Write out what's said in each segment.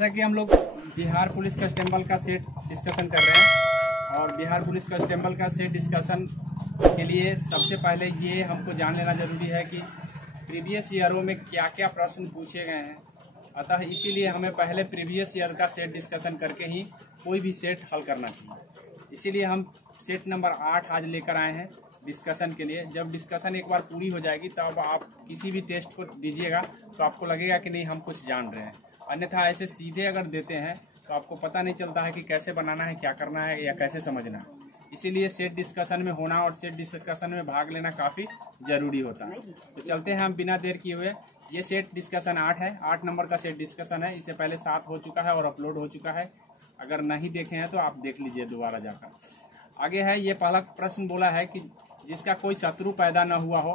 जैसा कि हम लोग बिहार पुलिस कांस्टेबल का सेट डिस्कशन कर रहे हैं और बिहार पुलिस कांस्टेबल का सेट डिस्कशन के लिए सबसे पहले ये हमको जान लेना जरूरी है कि प्रीवियस ईयरों में क्या क्या प्रश्न पूछे गए हैं। अतः इसीलिए हमें पहले प्रीवियस ईयर का सेट डिस्कशन करके ही कोई भी सेट हल करना चाहिए। इसीलिए हम सेट नंबर 8 आज लेकर आए हैं डिस्कशन के लिए। जब डिस्कशन एक बार पूरी हो जाएगी तब आप किसी भी टेस्ट को दीजिएगा तो आपको लगेगा कि नहीं हम कुछ जान रहे हैं, अन्यथा ऐसे सीधे अगर देते हैं तो आपको पता नहीं चलता है कि कैसे बनाना है, क्या करना है या कैसे समझना है। इसीलिए सेट डिस्कशन में होना और सेट डिस्कशन में भाग लेना काफ़ी ज़रूरी होता है। तो चलते हैं हम बिना देर किए हुए। ये सेट डिस्कशन 8 है, 8 नंबर का सेट डिस्कशन है। इससे पहले 7 हो चुका है और अपलोड हो चुका है। अगर नहीं देखे हैं तो आप देख लीजिए दोबारा जाकर। आगे है, ये पहला प्रश्न बोला है कि जिसका कोई शत्रु पैदा न हुआ हो,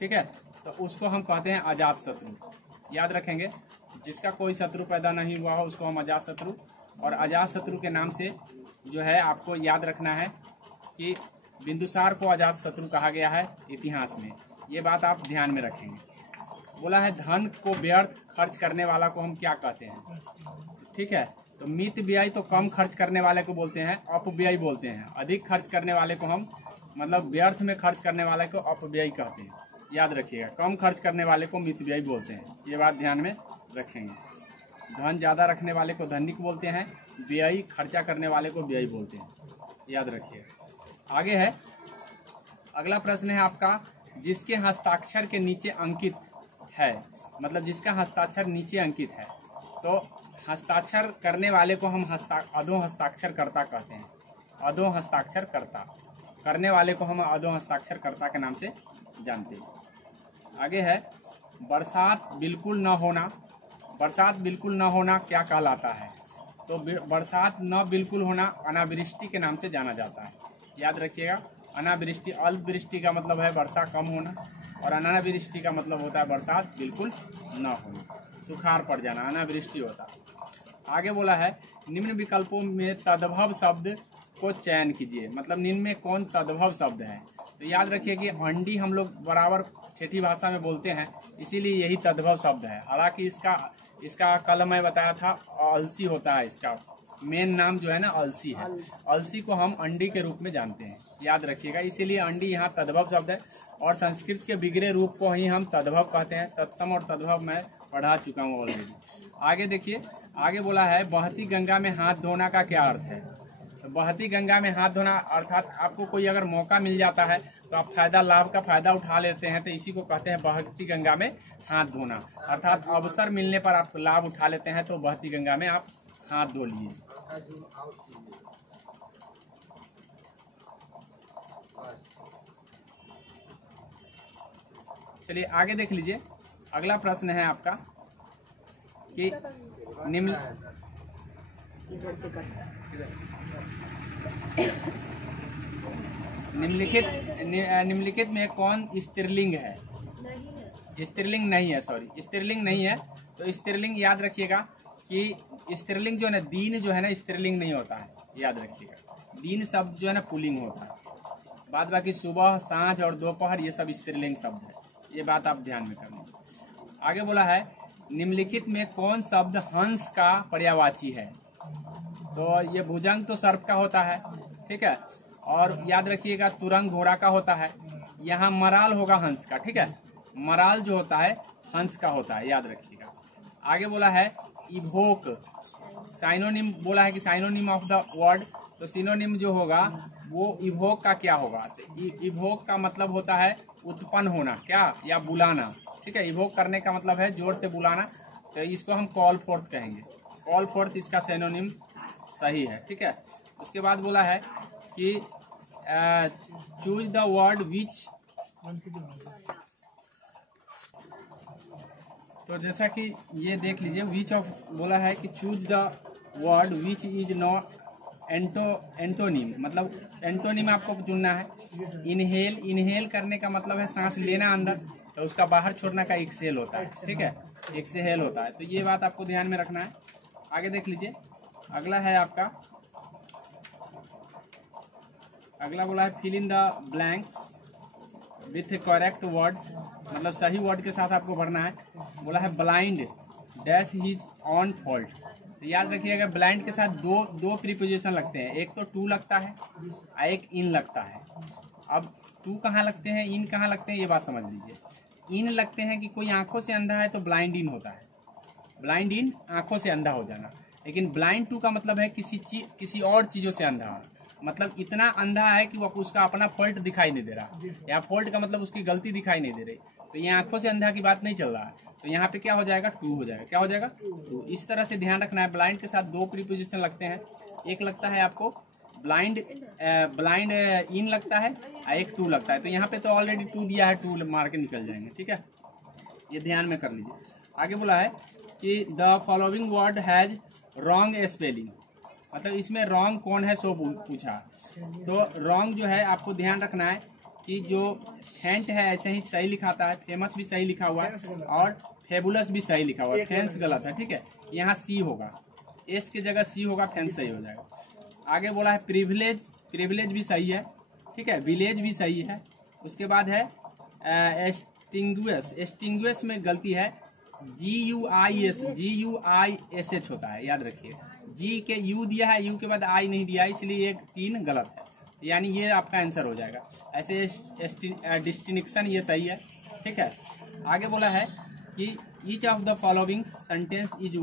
ठीक है, तो उसको हम कहते हैं अजात शत्रु। याद रखेंगे, जिसका कोई शत्रु पैदा नहीं हुआ हो उसको हम अजात शत्रु। और अजात शत्रु के नाम से जो है आपको याद रखना है कि बिंदुसार को अजात शत्रु कहा गया है इतिहास में। ये बात आप ध्यान में रखेंगे। बोला है धन को व्यर्थ खर्च करने वाला को हम क्या कहते हैं, ठीक है, तो मित व्यय तो कम खर्च करने वाले को बोलते हैं, अपव्यय बोलते हैं। अधिक खर्च करने वाले को हम मतलब व्यर्थ में खर्च करने वाले को अपव्यय कहते हैं। याद रखिएगा, कम खर्च करने वाले को मित व्यय बोलते हैं। ये बात ध्यान में रखेंगे। धन ज़्यादा रखने वाले को धनिक बोलते हैं, व्यय खर्चा करने वाले को व्यय बोलते हैं। याद रखिएगा। आगे है, अगला प्रश्न है आपका, जिसके हस्ताक्षर के नीचे अंकित है, मतलब जिसका हस्ताक्षर नीचे अंकित है, तो हस्ताक्षर करने वाले को हम अधो हस्ताक्षरकर्ता कहते हैं। अधो हस्ताक्षरकर्ता करने वाले को हम अधो हस्ताक्षरकर्ता के नाम से जानते हैं। आगे है, बरसात बिल्कुल न होना। बरसात बिल्कुल न होना क्या कहलाता है, तो बरसात न बिल्कुल होना अनावृष्टि के नाम से जाना जाता है। याद रखिएगा, अनावृष्टि, अल्पवृष्टि का मतलब है वर्षा कम होना और अनावृष्टि का मतलब होता है बरसात बिल्कुल न होना, सुखाड़ पड़ जाना, अनावृष्टि होता है। आगे बोला है, निम्न विकल्पों में तद्भव शब्द को चयन कीजिए, मतलब निम्न में कौन तद्भव शब्द है। तो याद रखिए कि अंडी हम लोग बराबर ठेठी भाषा में बोलते हैं, इसीलिए यही तद्भव शब्द है। हालांकि इसका कल मैं बताया था अलसी होता है, इसका मेन नाम जो है ना अलसी है। अलसी को हम अंडी के रूप में जानते हैं, याद रखिएगा, इसीलिए अंडी यहाँ तद्भव शब्द है। और संस्कृत के बिगड़े रूप को ही हम तद्भव कहते हैं। तत्सम और तद्भव मैं पढ़ा चुका हूँ ऑलरेडी। आगे देखिए, आगे बोला है, बहती गंगा में हाथ धोना का क्या अर्थ है। तो बहती गंगा में हाथ धोना अर्थात आपको कोई अगर मौका मिल जाता है तो आप लाभ का फायदा उठा लेते हैं, तो इसी को कहते हैं बहती गंगा में हाथ धोना। अर्थात अवसर मिलने पर आप लाभ उठा लेते हैं, तो बहती गंगा में आप हाथ धो लिए। चलिए आगे देख लीजिए। अगला प्रश्न है आपका कि निम्नलिखित में कौन स्त्रीलिंग है। स्त्रीलिंग नहीं है, सॉरी, स्त्रीलिंग नहीं है। तो स्त्रीलिंग याद रखिएगा कि स्त्रीलिंग जो है ना, दीन जो है ना, स्त्रीलिंग नहीं होता है। याद रखिएगा, दीन शब्द जो है ना पुल्लिंग होता है। बाद बाकी सुबह, सांझ और दोपहर ये सब स्त्रीलिंग शब्द है। ये बात आप ध्यान में करना। आगे बोला है, निम्नलिखित में कौन शब्द हंस का पर्यायवाची है। तो ये भुजंग तो सर्प का होता है, ठीक है, और याद रखिएगा तुरंग घोड़ा का होता है। यहाँ मराल होगा हंस का, ठीक है, मराल जो होता है हंस का होता है, याद रखिएगा। आगे बोला है, इवोक साइनोनिम बोला है कि साइनोनिम ऑफ द वर्ड, तो सिनोनिम जो होगा वो इवोक का क्या होगा। तो इवोक का मतलब होता है उत्पन्न होना, क्या, या बुलाना, ठीक है। इवोक करने का मतलब है जोर से बुलाना, तो इसको हम कॉल फोर्थ कहेंगे। कॉल फोर्थ इसका सिनोनिम सही है, ठीक है। उसके बाद बोला है कि चूज द वर्ड विच, तो जैसा कि ये देख लीजिए, विच ऑफ बोला है कि choose the word which is not antonym, मतलब एंटोनिम आपको चुनना है। इनहेल करने का मतलब है सांस लेना अंदर, तो उसका बाहर छोड़ना का एक्सहेल होता है, ठीक है, एक्सहेल होता है। तो ये बात आपको ध्यान में रखना है। आगे देख लीजिए, अगला है आपका, अगला बोला है fill in the blanks with correct words, मतलब सही वर्ड के साथ आपको भरना है। बोला है blind dash his on fault, तो याद रखिएगा ब्लाइंड के साथ दो प्रीपोजिशन लगते हैं, एक तो टू लगता है और एक इन लगता है। अब टू कहाँ लगते हैं, इन कहाँ लगते हैं, ये बात समझ लीजिए। इन लगते हैं कि कोई आंखों से अंधा है तो ब्लाइंड इन होता है, ब्लाइंड इन आंखों से अंधा हो जाना। लेकिन ब्लाइंड टू का मतलब है किसी और चीजों से अंधा होना, मतलब इतना अंधा है कि वो उसका अपना फॉल्ट दिखाई नहीं दे रहा, या फॉल्ट का मतलब उसकी गलती दिखाई नहीं दे रही। तो ये आंखों से अंधा की बात नहीं चल रहा है, तो यहाँ पे क्या हो जाएगा, टू हो जाएगा। क्या हो जाएगा, टू। इस तरह से ध्यान रखना है। ब्लाइंड के साथ दो प्रीपोजिशन लगते हैं, एक लगता है आपको ब्लाइंड इन लगता है और एक टू लगता है। तो यहाँ पे तो ऑलरेडी टू दिया है, टू मार के निकल जाएंगे, ठीक है, ये ध्यान में कर लीजिए। आगे बोला है कि the following word has wrong spelling, मतलब इसमें रॉन्ग कौन है सो पूछा। तो रॉन्ग जो है आपको ध्यान रखना है कि जो फेंट है ऐसे ही सही लिखाता है, फेमस भी सही लिखा हुआ है और फेबुलस भी सही लिखा हुआ है, फेंस गलत है, ठीक है। यहाँ सी होगा, एस की जगह सी होगा, फेंस सही हो जाएगा। आगे बोला है प्रिविलेज, प्रिविलेज भी सही है, ठीक है, विलेज भी सही है। उसके बाद है एक्सटिंग्विश, एक्सटिंग्विश में गलती है, GUISH होता है, याद रखिए। जी के यू दिया है, यू के बाद आई नहीं दिया, इसलिए एक 3 गलत है, यानी ये आपका आंसर हो जाएगा। ऐसे डिस्टिंक्शन ये सही है, ठीक है। आगे बोला है कि each of the following sentence is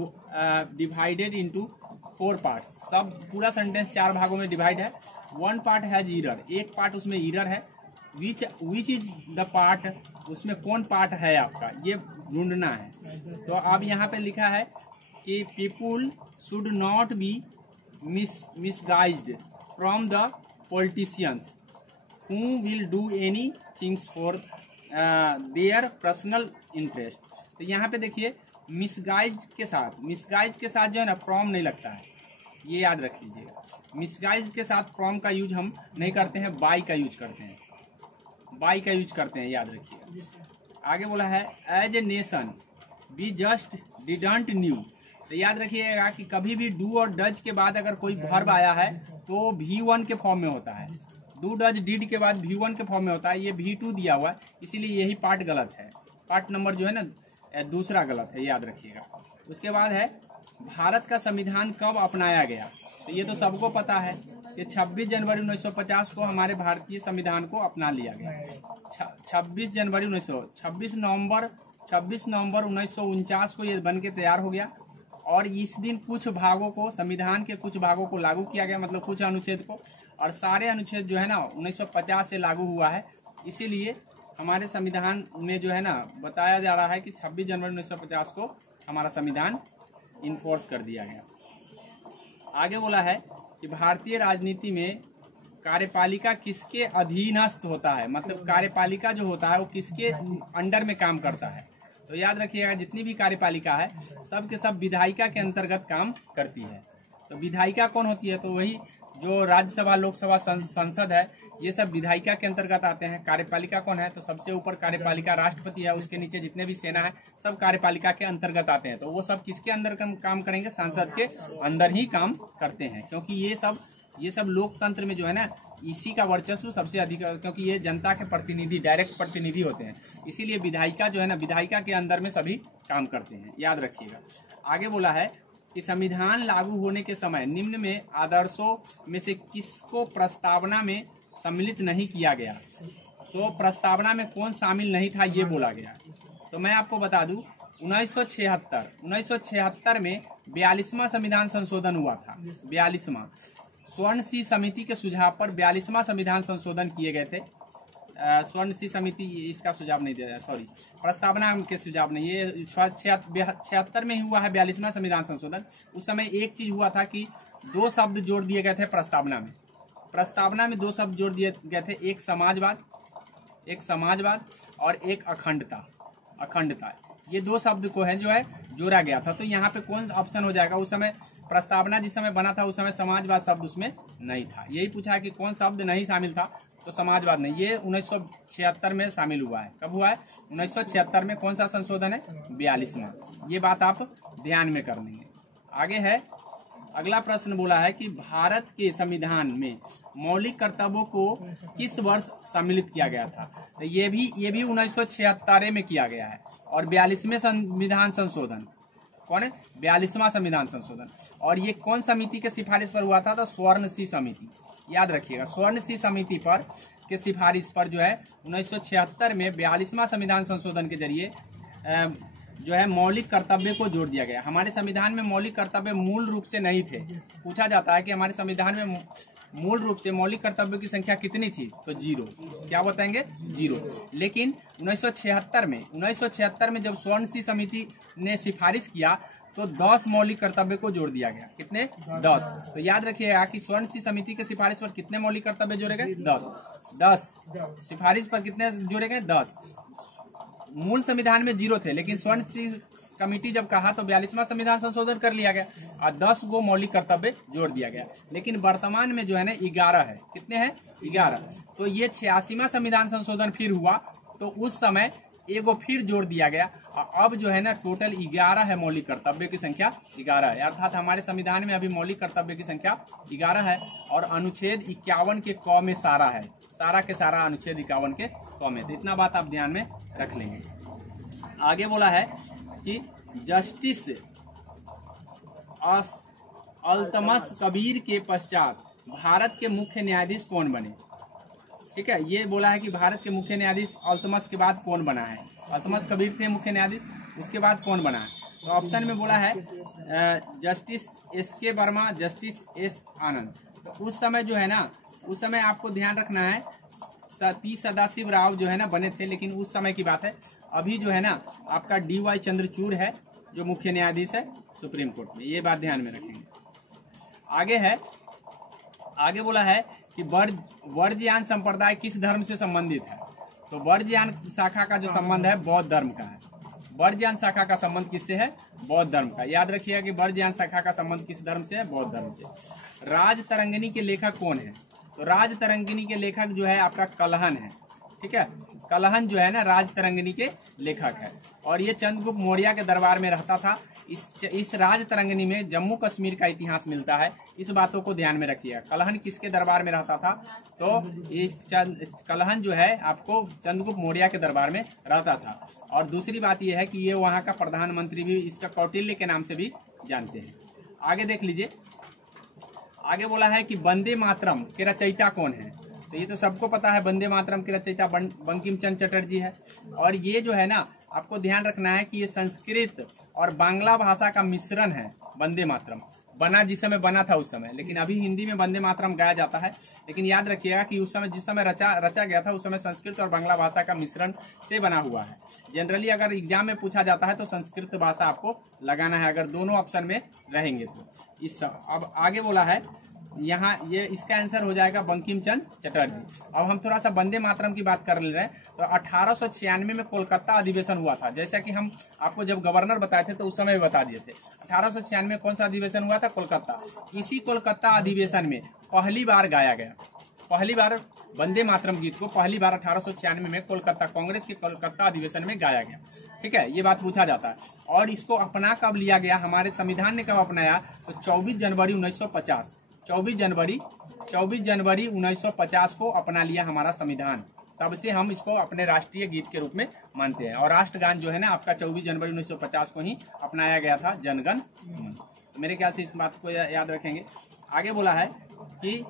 divided into 4 parts, सब पूरा सेंटेंस 4 भागों में डिवाइड है। 1 पार्ट हैज एरर, एक पार्ट उसमें एरर है। विच इज द पार्ट, उसमें कौन पार्ट है आपका, ये ढूंढना है। तो अब यहाँ पे लिखा है कि people should not be misguided from the politicians who will do any things for their personal interest. तो यहाँ पे देखिए मिसगाइज के साथ जो है ना प्रॉम नहीं लगता है, ये याद रख लीजिएगा। मिसगाइज के साथ प्रॉम का यूज हम नहीं करते हैं, बाई का यूज करते हैं, बाई का यूज करते हैं, याद रखिएगा। आगे बोला है as a nation we just didn't knew. तो याद रखिएगा कि कभी भी डू और डज के बाद अगर कोई वर्ब आया है तो V1 के फॉर्म में होता है, डू डज डिड के बाद V1 के फॉर्म में होता है, ये V2 दिया हुआ है, इसीलिए यही पार्ट गलत है, पार्ट नंबर जो है ना दूसरा गलत है, याद रखिएगा। उसके बाद है भारत का संविधान कब अपनाया गया। तो ये तो सबको पता है कि 26 जनवरी 1950 को हमारे भारतीय संविधान को अपना लिया गया। 26 नवंबर 1949 को ये बन के तैयार हो गया, और इस दिन कुछ भागों को, संविधान के कुछ भागों को लागू किया गया, मतलब कुछ अनुच्छेद को, और सारे अनुच्छेद जो है ना 1950 से लागू हुआ है। इसीलिए हमारे संविधान में जो है ना बताया जा रहा है कि 26 जनवरी 1950 को हमारा संविधान इन्फोर्स कर दिया गया। आगे बोला है कि भारतीय राजनीति में कार्यपालिका किसके अधीनस्थ होता है, मतलब कार्यपालिका जो होता है वो किसके अंडर में काम करता है। तो याद रखिएगा जितनी भी कार्यपालिका है सब के सब विधायिका के अंतर्गत काम करती है। तो विधायिका कौन होती है, तो वही जो राज्यसभा, लोकसभा, संसद है, ये सब विधायिका के अंतर्गत आते हैं। कार्यपालिका कौन है, तो सबसे ऊपर कार्यपालिका राष्ट्रपति है, उसके नीचे जितने भी सेना है सब कार्यपालिका के अंतर्गत आते हैं। तो वो सब किसके अंदर काम करेंगे, संसद के अंदर ही काम करते हैं, क्योंकि ये सब लोकतंत्र में जो है ना इसी का वर्चस्व सबसे अधिक, क्योंकि ये जनता के प्रतिनिधि, डायरेक्ट प्रतिनिधि होते हैं, इसीलिए विधायिका जो है ना विधायिका के अंदर में सभी काम करते हैं, याद रखिएगा। आगे बोला है कि संविधान लागू होने के समय निम्न में आदर्शों में से किसको प्रस्तावना में सम्मिलित नहीं किया गया। तो प्रस्तावना में कौन शामिल नहीं था ये बोला गया। तो मैं आपको बता दूं 1976 में 42वां संविधान संशोधन हुआ था, 42वां स्वर्ण सिंह समिति के सुझाव पर 42वां संविधान संशोधन किए गए थे। स्वर्ण सिंह समिति इसका सुझाव नहीं दिया, सॉरी प्रस्तावना के सुझाव नहीं, ये 76 में ही हुआ है 42वां संविधान संशोधन। उस समय एक चीज हुआ था कि 2 शब्द जोड़ दिए गए थे प्रस्तावना में 2 शब्द जोड़ दिए गए थे, एक समाजवाद और एक अखंडता। ये 2 शब्द को है जो है जोड़ा गया था। तो यहाँ पे कौन ऑप्शन हो जाएगा, उस समय प्रस्तावना जिस समय बना था उस समय समाजवाद शब्द उसमें नहीं था। यही पूछा है कि कौन शब्द नहीं शामिल था, तो समाजवाद नहीं, ये 1976 में शामिल हुआ है। कब हुआ है, 1976 में। कौन सा संशोधन है, 42वां। ये बात आप ध्यान में कर लेंगे। आगे है अगला प्रश्न बोला है कि भारत के संविधान में मौलिक कर्तव्यों को किस वर्ष सम्मिलित किया गया था। तो ये भी 1976 में किया गया है। और 42वें संविधान संशोधन कौन है? 42वां संविधान संशोधन। और ये कौन समिति के सिफारिश पर हुआ था? तो स्वर्ण सिंह समिति, याद रखिएगा। स्वर्ण सिंह समिति पर के सिफारिश पर जो है 1976 में 42वां संविधान संशोधन के जरिए जो है मौलिक कर्तव्य को जोड़ दिया गया। हमारे संविधान में मौलिक कर्तव्य मूल रूप से नहीं थे। पूछा जाता है कि हमारे संविधान में मूल रूप से मौलिक कर्तव्यों की संख्या कितनी थी? तो 0। क्या बताएंगे? 0। लेकिन 1976 में जब स्वर्ण सिंह समिति ने सिफारिश किया तो 10 मौलिक कर्तव्य को जोड़ दिया गया। कितने? 10। तो याद रखिएगा कि स्वर्ण सिंह समिति के सिफारिश पर कितने मौलिक कर्तव्य जोड़े गए? 10 सिफारिश पर कितने जोड़े गए? 10। मूल संविधान में 0 थे, लेकिन स्वर्ण सिंह कमेटी जब कहा तो 42वां संविधान संशोधन कर लिया गया और 10 गो मौलिक कर्तव्य जोड़ दिया गया। लेकिन वर्तमान में जो है ना 11 है। कितने हैं? 11। तो ये 86वां संविधान संशोधन फिर हुआ तो उस समय एगो फिर जोड़ दिया गया और अब जो है ना टोटल 11 है। मौलिक कर्तव्य की संख्या 11 है, अर्थात हमारे संविधान में अभी मौलिक कर्तव्य की संख्या 11 है। और अनुच्छेद 51 के क में सारा है, सारा के सारा अनुच्छेद 51 के क में। तो इतना बात आप ध्यान में रख लेंगे। आगे बोला है कि जस्टिस अल्तमस कबीर के पश्चात भारत के मुख्य न्यायाधीश कौन बने? ठीक है, ये बोला है कि भारत के मुख्य न्यायाधीश अल्तमस के बाद कौन बना है? अल्तमस कबीर थे मुख्य न्यायाधीश, उसके बाद कौन बना है? तो ऑप्शन में बोला है justice S K. Varma, justice S. Anand. तो उस समय जो है ना, उस समय आपको ध्यान रखना है पी सदाशिव राव जो है ना बने थे, लेकिन उस समय की बात है। अभी जो है ना आपका डी.वाई. चंद्रचूड़ है जो मुख्य न्यायाधीश है सुप्रीम कोर्ट में, ये बात ध्यान में रखेंगे। आगे है, आगे बोला है कि वर्जयान संप्रदाय किस धर्म से संबंधित है? तो वर्जयान शाखा का जो संबंध है बौद्ध धर्म का है। वर्जयान शाखा का संबंध किससे है? बौद्ध धर्म का। याद रखिएगा कि वर्जयान शाखा का संबंध किस धर्म से है? बौद्ध धर्म से। राज तरंगिणी के लेखक कौन है? तो राज तरंगिणी के लेखक जो है आपका कलहन है। ठीक है, कलहन जो है ना राज तरंगिणी के लेखक है और ये चंद्रगुप्त मौर्य के दरबार में रहता था। इस राज तरंगिणी में जम्मू कश्मीर का इतिहास मिलता है। इस बातों को ध्यान में रखिएगा। कलहन किसके दरबार में रहता था? तो इस कलहन जो है आपको चंद्रगुप्त मौर्य के दरबार में रहता था। और दूसरी बात यह है कि ये वहाँ का प्रधानमंत्री भी इसका कौटिल्य के नाम से भी जानते हैं। आगे देख लीजिए, आगे बोला है कि वंदे मातरम के रचयिता कौन है? तो ये तो सबको पता है, वंदे मातरम के रचयिता बंकिम चंद्र चटर्जी है। और ये जो है ना आपको ध्यान रखना है कि ये संस्कृत और बांग्ला भाषा का मिश्रण है। वंदे मातरम बना जिस समय बना था उस समय, लेकिन अभी हिंदी में वंदे मातरम गाया जाता है। लेकिन याद रखिएगा कि उस समय जिस समय रचा गया था उस समय संस्कृत और बांग्ला भाषा का मिश्रण से बना हुआ है। जनरली अगर एग्जाम में पूछा जाता है तो संस्कृत भाषा आपको लगाना है अगर दोनों ऑप्शन में रहेंगे तो। अब आगे बोला है यहाँ, ये इसका आंसर हो जाएगा बंकिम चंद्र चटर्जी। अब हम थोड़ा सा वंदे मातरम की बात कर ले रहे हैं। तो 1896 में कोलकाता अधिवेशन हुआ था। जैसा कि हम आपको जब गवर्नर बताए थे तो उस समय बता दिए थे। 1896 में कौन सा अधिवेशन हुआ था? कोलकाता। इसी कोलकाता अधिवेशन में पहली बार गाया गया, पहली बार वंदे मातरम गीत को पहली बार 1896 में कोलकाता कांग्रेस के कोलकाता अधिवेशन में गाया गया। ठीक है, ये बात पूछा जाता है। और इसको अपना कब लिया गया? हमारे संविधान ने कब अपनाया? तो 24 जनवरी 1950। 24 जनवरी 1950 को अपना लिया हमारा संविधान। तब से हम इसको अपने राष्ट्रीय गीत के रूप में मानते हैं। और राष्ट्रगान जो है ना आपका 24 जनवरी 1950 को ही अपनाया गया था, जनगण मन। मेरे ख्याल से इस बात को याद रखेंगे। आगे बोला है कि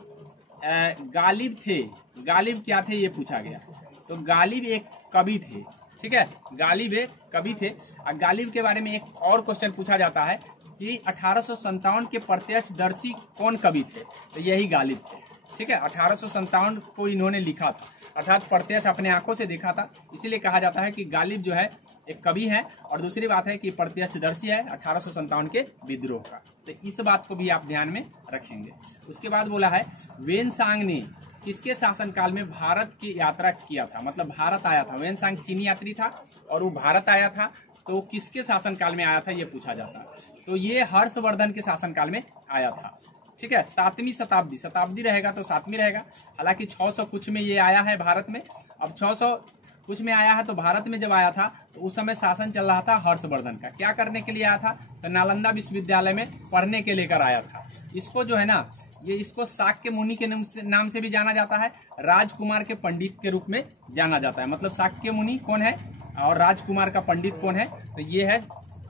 गालिब थे। गालिब क्या थे ये पूछा गया। तो गालिब एक कवि थे। ठीक है, गालिब एक कवि थे। और गालिब के बारे में एक और क्वेश्चन पूछा जाता है कि 1857 के प्रत्यक्षदर्शी कौन कवि थे? तो यही गालिब थे। ठीक है, 1857 को इन्होंने लिखा था, अर्थात प्रत्यक्ष अपने आंखों से देखा था। इसीलिए कहा जाता है कि गालिब जो है एक कवि है। और दूसरी बात है कि प्रत्यक्षदर्शी है 1857 के विद्रोह का। तो इस बात को भी आप ध्यान में रखेंगे। उसके बाद बोला है वेनसांग ने किसके शासनकाल में भारत की यात्रा किया था? मतलब भारत आया था। वेनसांग चीनी यात्री था और वो भारत आया था। तो किसके शासनकाल में आया था ये पूछा जाता है। तो ये हर्षवर्धन के शासनकाल में आया था। ठीक है, 7वीं शताब्दी, शताब्दी रहेगा तो 7वीं रहेगा। हालांकि 600 कुछ में ये आया है भारत में। अब 600 कुछ में आया है तो भारत में जब आया था तो उस समय शासन चल रहा था हर्षवर्धन का। क्या करने के लिए आया था? तो नालंदा विश्वविद्यालय में पढ़ने के लेकर आया था। इसको जो है ना ये इसको शाक्य मुनि के नाम से भी जाना जाता है, राजकुमार के पंडित के रूप में जाना जाता है। मतलब शाक्य मुनि कौन है और राजकुमार का पंडित कौन है? तो ये है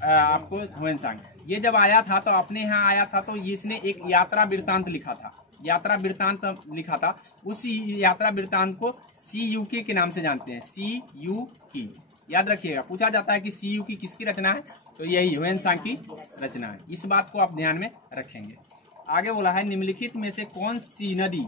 आपको ह्वेनसांग, ये जब आया था तो अपने यहाँ आया था तो इसने एक यात्रा वृत्तांत लिखा था, यात्रा वृत्तांत लिखा था। उस यात्रा वृत्तांत को CUK के नाम से जानते हैं, CUK, याद रखिएगा। पूछा जाता है कि CUK किसकी रचना है, तो यही ह्वेनसांग की रचना है। इस बात को आप ध्यान में रखेंगे। आगे बोला है निम्नलिखित में से कौन सी नदी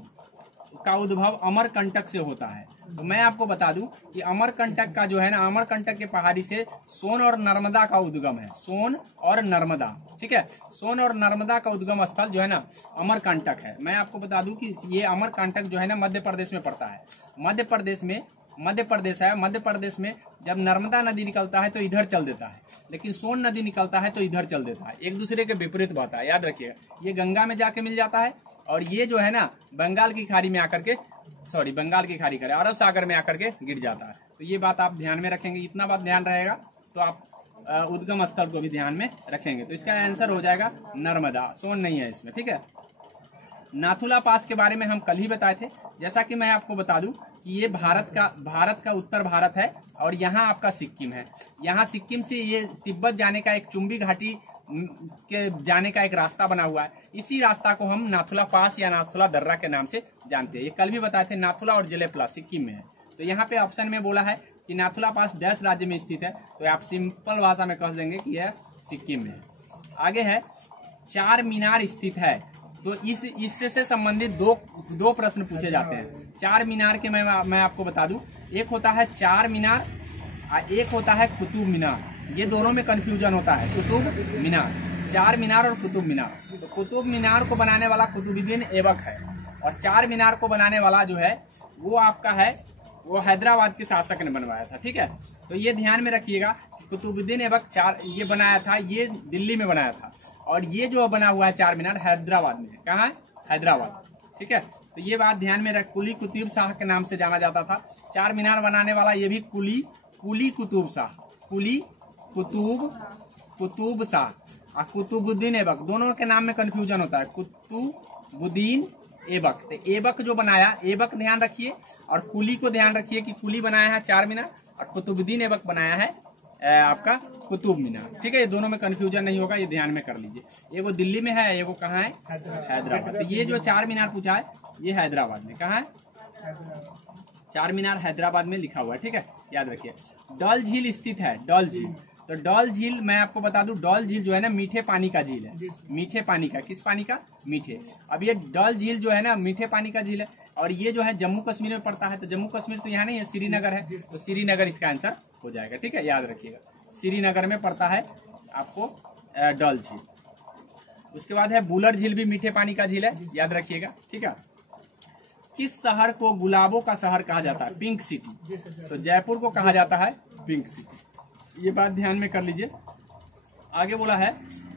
का उद्भव अमरकंटक से होता है। तो मैं आपको बता दूं कि अमरकंटक का जो है ना, अमरकंटक के पहाड़ी से सोन और नर्मदा का उद्गम है, सोन और नर्मदा, ठीक है। सोन और नर्मदा का उद्गम स्थल जो है ना अमरकंटक है। मैं आपको बता दूं कि ये अमरकंटक जो है ना मध्य प्रदेश में पड़ता है। मध्य प्रदेश है। मध्य प्रदेश में जब नर्मदा नदी निकलता है तो इधर चल देता है, लेकिन सोन नदी निकलता है तो इधर चल देता है, एक दूसरे के विपरीत बहता है, याद रखिएगा। ये गंगा में जाके मिल जाता है और ये जो है ना बंगाल की खाड़ी में आकर के, बंगाल की खाड़ी करे अरब सागर में आकर के गिर जाता है। तो ये बात आप ध्यान में रखेंगे। इतना बात ध्यान रहेगा तो आप उद्गम स्थल को भी ध्यान में रखेंगे। तो इसका आंसर हो जाएगा नर्मदा, सोन नहीं है इसमें, ठीक है। नाथुला पास के बारे में हम कल ही बताए थे। जैसा कि मैं आपको बता दूं कि ये भारत का उत्तर भारत है और यहाँ आपका सिक्किम है। यहाँ सिक्किम से ये तिब्बत जाने का एक चुंबी घाटी के जाने का एक रास्ता बना हुआ है। इसी रास्ता को हम नाथुला पास या नाथुला दर्रा के नाम से जानते हैं। ये कल भी बताए थे, नाथुला और जेलेपला सिक्किम में है। तो यहाँ पे ऑप्शन में बोला है कि नाथुला पास डैश राज्य में स्थित है, तो आप सिंपल भाषा में कह देंगे कि यह सिक्किम में है। आगे है चार मीनार स्थित है। तो इससे संबंधित दो प्रश्न पूछे जाते हैं। चार मीनार के मैं आपको बता दूं, एक होता है चार मीनार और एक होता है कुतुब मीनार। ये दोनों में कंफ्यूजन होता है, कुतुब मीनार, चार मीनार और कुतुब मीनार। तो कुतुब मीनार को बनाने वाला कुतुबुद्दीन ऐबक है और चार मीनार को बनाने वाला जो है वो आपका है, वो हैदराबाद के शासक ने बनवाया था, ठीक है। तो ये ध्यान में रखिएगा, कुतुबुद्दीन ऐबक ये बनाया था, ये दिल्ली में बनाया था और ये जो बना हुआ है चार मीनार हैदराबाद में है। कहाँ है? हैदराबाद, ठीक है। तो ये बात ध्यान में रख। कुली कुतुब शाह के नाम से जाना जाता था। चार मीनार बनाने वाला ये भी कुली कुतुब शाह, कुली कुतुब शाह और कुतुबुद्दीन ऐबक, दोनों के नाम में कंफ्यूजन होता है। कुतुबुद्दीन ऐबक, तो ऐबक जो बनाया, ऐबक ध्यान रखिए, और कुली को ध्यान रखिए कि कुली बनाया है चार मीनार और कुतुबुद्दीन ऐबक बनाया है आपका कुतुब मीनार, ठीक है। ये दोनों में कंफ्यूजन नहीं होगा, ये ध्यान में कर लीजिए। एगो दिल्ली में है, एगो कहाँ है? हैदराबाद। तो ये जो चार मीनार पूछा है ये हैदराबाद में, कहाँ है? चार मीनार हैदराबाद में लिखा हुआ है, ठीक है, याद रखिए। डल झील स्थित है, डल झील। तो डल झील मैं आपको बता दूं, डल झील जो है ना मीठे पानी का झील है, मीठे पानी का। किस पानी का? मीठे। अब ये डल झील जो है ना मीठे पानी का झील है और ये जो है जम्मू कश्मीर में पड़ता है। तो जम्मू कश्मीर तो यहाँ नहीं है, श्रीनगर है, तो श्रीनगर इसका आंसर हो जाएगा, ठीक है, याद रखिएगा। श्रीनगर में पड़ता है आपको डल झील। उसके बाद है बुलर झील, भी मीठे पानी का झील है, याद रखिएगा, ठीक है। किस शहर को गुलाबों का शहर कहा जाता है? Pink city. तो जयपुर को कहा जाता है पिंक सिटी, ये बात ध्यान में कर लीजिए। आगे बोला है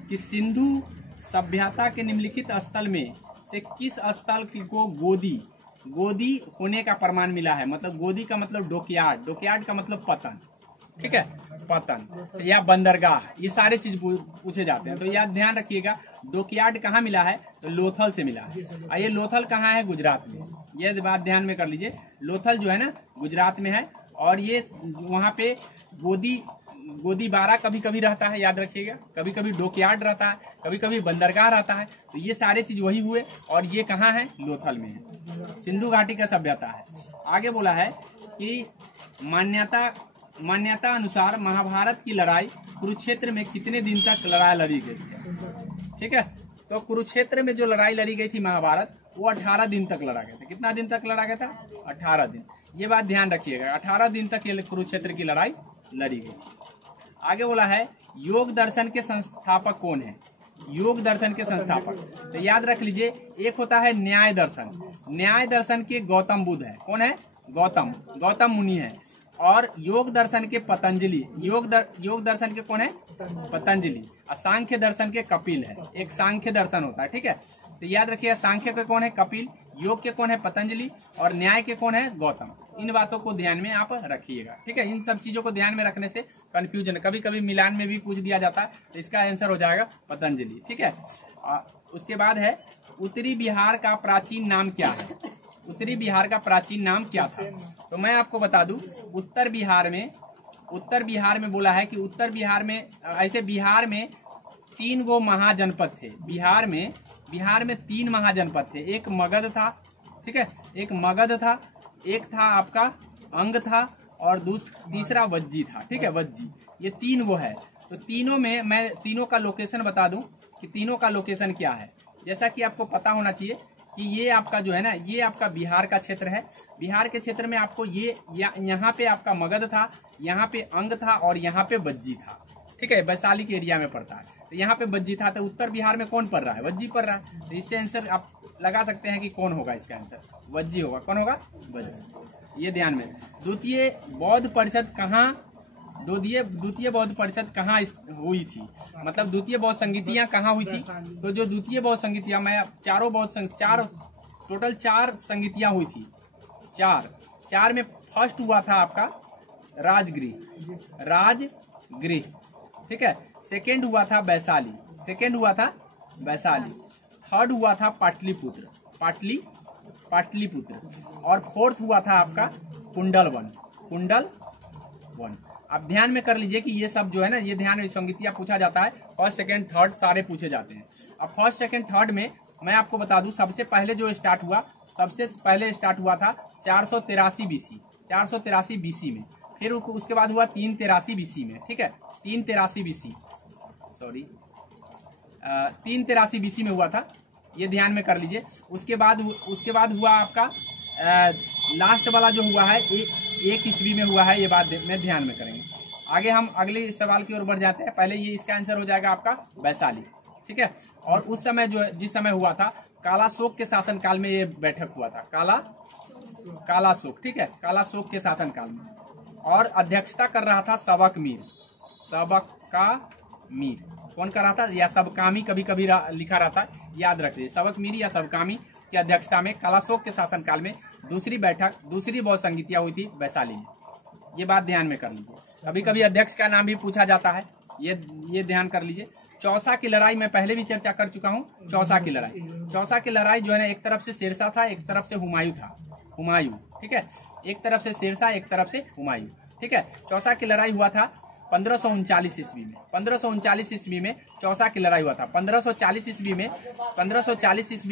कि सिंधु सभ्यता के निम्नलिखित स्थल में से किस स्थल को गोदी होने का प्रमाण मिला है? मतलब गोदी का मतलब डॉकयार्ड, डॉकयार्ड का मतलब पतन, ठीक है, पतन या बंदरगाह, ये सारे चीज पूछे जाते हैं। तो याद ध्यान रखिएगा, डॉकयार्ड कहाँ मिला है? तो लोथल से मिला है। और ये लोथल कहाँ है? गुजरात में। ये बात ध्यान में कर लीजिए, लोथल जो है ना गुजरात में है और ये वहाँ पे गोदी बारा कभी कभी रहता है, याद रखिएगा। कभी कभी डॉकयार्ड रहता है, कभी कभी बंदरगाह रहता है। तो ये सारे चीज वही हुए और ये कहाँ है? लोथल में है, सिंधु घाटी का सभ्यता है। आगे बोला है कि मान्यता अनुसार महाभारत की लड़ाई कुरुक्षेत्र में कितने दिन तक लड़ी गई थी? ठीक है, तो कुरुक्षेत्र में जो लड़ाई लड़ी गई थी महाभारत, वो 18 दिन तक लड़ा गया था। कितना दिन तक लड़ा गया था? 18 दिन। ये बात ध्यान रखिएगा, 18 दिन तक ये कुरुक्षेत्र की लड़ाई लड़ी गई। आगे बोला है योग दर्शन के संस्थापक कौन है? योग दर्शन के संस्थापक, तो याद रख लीजिए, एक होता है न्याय दर्शन। न्याय दर्शन के गौतम बुद्ध है। कौन है? गौतम मुनि है। और योग दर्शन के पतंजलि। योग दर्शन के कौन है? पतंजलि। और सांख्य दर्शन के कपिल है। एक सांख्य दर्शन होता है, ठीक है। तो याद रखिए, सांख्य के कौन है? कपिल। योग के कौन है? पतंजलि। और न्याय के कौन है? गौतम। इन बातों को ध्यान में आप रखिएगा, ठीक है। इन सब चीजों को ध्यान में रखने से कंफ्यूजन, कभी कभी मिलान में भी पूछ दिया जाता है, तो इसका आंसर हो जाएगा पतंजलि, ठीक है। उसके बाद है उत्तरी बिहार का प्राचीन नाम क्या है? उत्तरी बिहार का प्राचीन नाम क्या था? तो मैं आपको बता दूं, उत्तर बिहार में उत्तर बिहार में बोला है कि उत्तर बिहार में ऐसे बिहार में 3 गो महाजनपद थे। बिहार में 3 महाजनपद थे। एक मगध था, ठीक है, एक मगध था, एक था आपका अंग था, और तीसरा वज्जी था, ठीक है, वज्जी। ये 3 वो है। तो तीनों में मैं तीनों का लोकेशन बता दूं कि तीनों का लोकेशन क्या है। जैसा कि आपको पता होना चाहिए कि ये आपका जो है ना, ये आपका बिहार का क्षेत्र है। बिहार के क्षेत्र में आपको ये यहाँ पे आपका मगध था, यहाँ पे अंग था, और यहाँ पे वज्जी था, ठीक है, वैशाली के एरिया में पड़ता है। तो यहाँ पे वज्जी था, तो उत्तर बिहार में कौन पड़ रहा है? वज्जी पड़ रहा है। तो इससे आंसर आप लगा सकते हैं कि कौन होगा इसका आंसर? वज्जी होगा। कौन होगा? वज्जी। ये ध्यान में। द्वितीय बौद्ध परिषद कहाँ द्वितीय बौद्ध परिषद कहाँ हुई थी? मतलब द्वितीय बौद्ध संगीतियां कहाँ हुई थी? तो जो द्वितीय बौद्ध संगीतियां, मैं टोटल 4 संगीतियां हुई थी। 4 में फर्स्ट हुआ था आपका राजगृह, ठीक है। सेकेंड हुआ था वैशाली, थर्ड हुआ था पाटलिपुत्र, और फोर्थ हुआ था आपका कुंडल वन। आप ध्यान में कर लीजिए कि ये सब जो है ना, ये ध्यान में संगीतियां पूछा जाता है। फर्स्ट सेकंड थर्ड सारे पूछे जाते हैं। अब फर्स्ट सेकंड थर्ड में मैं आपको बता दूं, सबसे पहले स्टार्ट हुआ था 483 बीसी में। फिर उसके बाद हुआ 383 बीसी में, ठीक है, 383 बीसी में हुआ था। ये ध्यान में कर लीजिए। उसके बाद हुआ आपका लास्ट वाला जो हुआ है 1 ईस्वी में हुआ है। ये बात में ध्यान में करेंगे। आगे हम अगले सवाल की ओर बढ़ जाते हैं। पहले ये इसका आंसर हो जाएगा आपका वैशाली, ठीक है। और उस समय जिस समय हुआ था, कालाशोक के शासन काल में ये बैठक हुआ था। कालाशोक, ठीक है, कालाशोक के शासन काल में। और अध्यक्षता कर रहा था सबकमीर। कौन कर रहा था? या सबकामी कभी कभी लिखा रहता है, याद रखिए। सबकमीर या सबकामी की अध्यक्षता में कालाशोक के शासनकाल में दूसरी बौद्ध संगीतियां हुई थी वैशाली में। ये बात ध्यान में कर लीजिए। कभी कभी अध्यक्ष का नाम भी पूछा जाता है, ये ध्यान कर लीजिए। चौसा की लड़ाई मैं पहले भी चर्चा कर चुका हूँ। चौसा की लड़ाई जो है ना, एक तरफ से शेरशाह था, एक तरफ से हुमायूं था। ठीक है, एक तरफ से शेरशाह, एक तरफ से हुमायूं, ठीक है। चौसा की लड़ाई हुआ था 1539 ईस्वी में। 1539 ईस्वी में चौसा की लड़ाई हुआ था। 1540 ईस्वी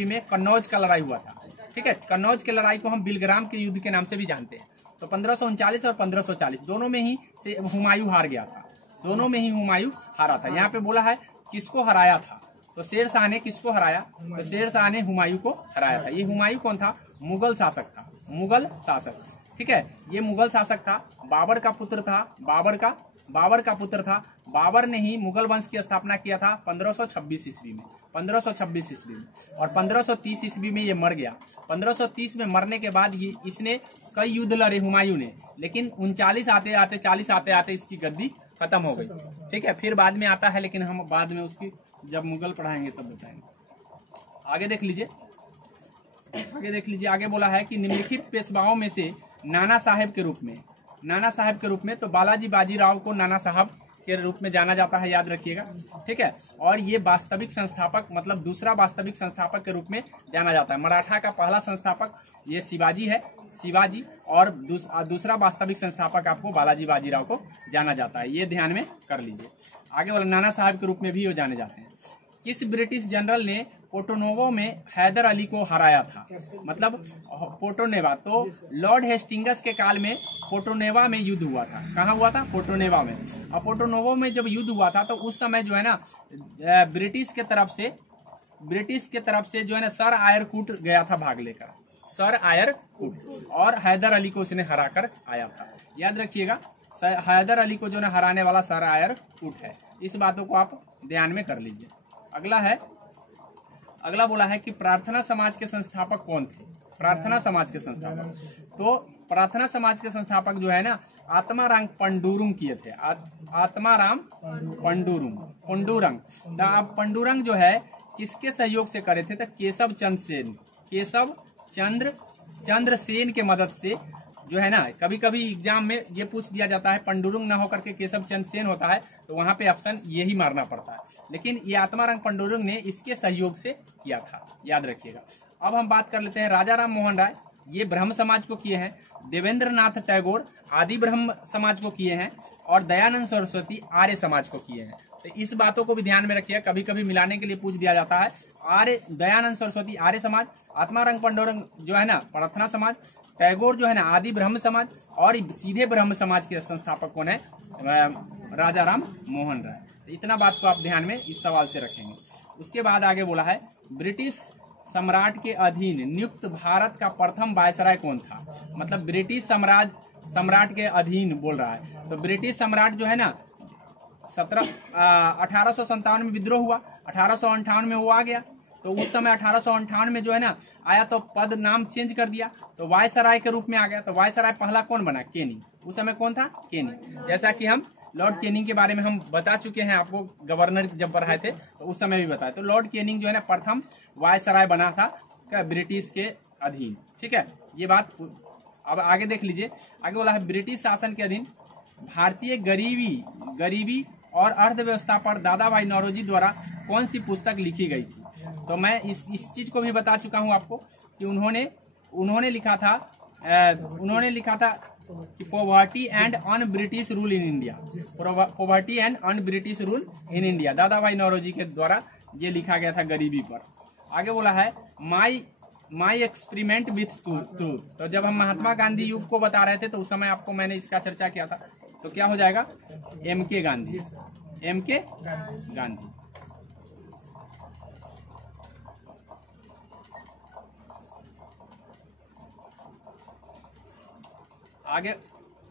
में कन्नौज का लड़ाई हुआ था, ठीक है। कन्नौज की लड़ाई को हम बिलग्राम के युद्ध के नाम से भी जानते हैं। तो 1539 और 1540 दोनों में ही से हुमायूं हार गया था। हारा था। यहाँ पे बोला है किसको हराया था, तो शेरशाह ने किसको हराया? तो शेरशाह ने हुमायूं को हराया था। ये हुमायूं कौन था? मुगल शासक था, ठीक है। ये मुगल शासक था, बाबर का पुत्र था। बाबर ने ही मुगल वंश की स्थापना किया था 1526 ईस्वी में। और 1530 ईस्वी में ये मर गया। 1530 में मरने के बाद इसने कई युद्ध लड़े हुमायूं ने, लेकिन 39 आते आते इसकी गद्दी खत्म हो गई, ठीक है। फिर बाद में आता है, लेकिन हम बाद में उसकी जब मुगल पढ़ाएंगे तब बताएंगे। आगे देख लीजिए। आगे बोला है कि निम्नलिखित पेशवाओं में से नाना साहेब के रूप में तो बालाजी बाजीराव को नाना साहब के रूप में जाना जाता है, याद रखिएगा, ठीक है। और ये वास्तविक संस्थापक, मतलब दूसरा वास्तविक संस्थापक के रूप में जाना जाता है। मराठा का पहला संस्थापक ये शिवाजी, और दूसरा वास्तविक संस्थापक आपको बालाजी बाजीराव को जाना जाता है। ये ध्यान में कर लीजिए। आगे वाला नाना साहब के रूप में भी वो जाने जाते हैं। किस ब्रिटिश जनरल ने पोर्टोनोवो में हैदर अली को हराया था? मतलब पोर्टोनेवा, तो लॉर्ड हेस्टिंगस के काल में पोर्टोनेवा में युद्ध हुआ था। कहाँ हुआ था? पोर्टोनेवा में। और पोर्टोनोवो में जब युद्ध हुआ था, तो उस समय जो है ना, ब्रिटिश के तरफ से जो है ना, सर आयरकूट गया था भाग लेकर, और हैदर अली को उसने हरा कर आया था। याद रखिएगा, हैदर अली को जो है हराने वाला सर आयरकूट है। इस बातों को आप ध्यान में कर लीजिए। अगला बोला है कि प्रार्थना समाज के संस्थापक कौन थे? तो प्रार्थना समाज के संस्थापक जो है ना, आत्माराम पंडुरंग किए थे। पंडुरंग जो है किसके सहयोग से करे थे? तो केशव चंद्र सेन के मदद से जो है ना। कभी कभी एग्जाम में ये पूछ दिया जाता है पंडुरंग ना होकर के केशव चंद्र सेन होता है, तो वहां पे ऑप्शन यही मारना पड़ता है। लेकिन ये आत्माराम पंडुरंग ने इसके सहयोग से किया था, याद रखिएगा। अब हम बात कर लेते हैं राजा राम मोहन राय। ये ब्रह्म समाज को किए हैं, देवेंद्र नाथ टैगोर आदि ब्रह्म समाज को किए हैं, और दयानंद सरस्वती आर्य समाज को किए हैं। तो इस बातों को भी ध्यान में रखिए, कभी कभी मिलाने के लिए पूछ दिया जाता है। आर्य दयानंद सरस्वती आर्य समाज, आत्मारंग पंडोरंग जो है ना प्रार्थना समाज, टैगोर जो है ना आदि ब्रह्म समाज, और सीधे ब्रह्म समाज के संस्थापक कौन है? राजा राम मोहन राय। तो इतना बात को आप ध्यान में इस सवाल से रखेंगे। उसके बाद आगे बोला है ब्रिटिश सम्राट के अधीन नियुक्त भारत का प्रथम वायसराय कौन था? मतलब ब्रिटिश सम्राट के अधीन बोल रहा है। तो ब्रिटिश सम्राट जो है ना 1857 में विद्रोह हुआ, 1858 में वो आ गया। तो उस समय 1858 में जो है ना आया तो पद नाम चेंज कर दिया, तो वायसराय के रूप में आ गया। तो वायसराय पहला कौन बना? केनिंग। उस समय कौन था? केनिंग। जैसा कि हम लॉर्ड केनिंग के बारे में हम बता चुके हैं आपको, गवर्नर जब पढ़ाए थे तो उस समय भी बताया। तो लॉर्ड केनिंग जो है ना प्रथम वायसराय बना था ब्रिटिश के अधीन। ठीक है, ये बात। अब आगे देख लीजिए, आगे बोला है ब्रिटिश शासन के अधीन भारतीय गरीबी और अर्थव्यवस्था पर दादा भाई नौरोजी द्वारा कौन सी पुस्तक लिखी गई थी? तो मैं इस चीज को भी बता चुका हूं आपको कि उन्होंने लिखा था कि poverty and un British rule in India, poverty and un British rule in India, दादा भाई नौरोजी के द्वारा ये लिखा गया था गरीबी पर। आगे बोला है माई एक्सपेरिमेंट विथ ट्रूथ। तो जब हम महात्मा गांधी युग को बता रहे थे तो उस समय आपको मैंने इसका चर्चा किया था। तो क्या हो जाएगा? MK गांधी।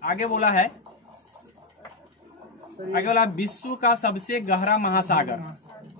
आगे बोला है विश्व का सबसे गहरा महासागर।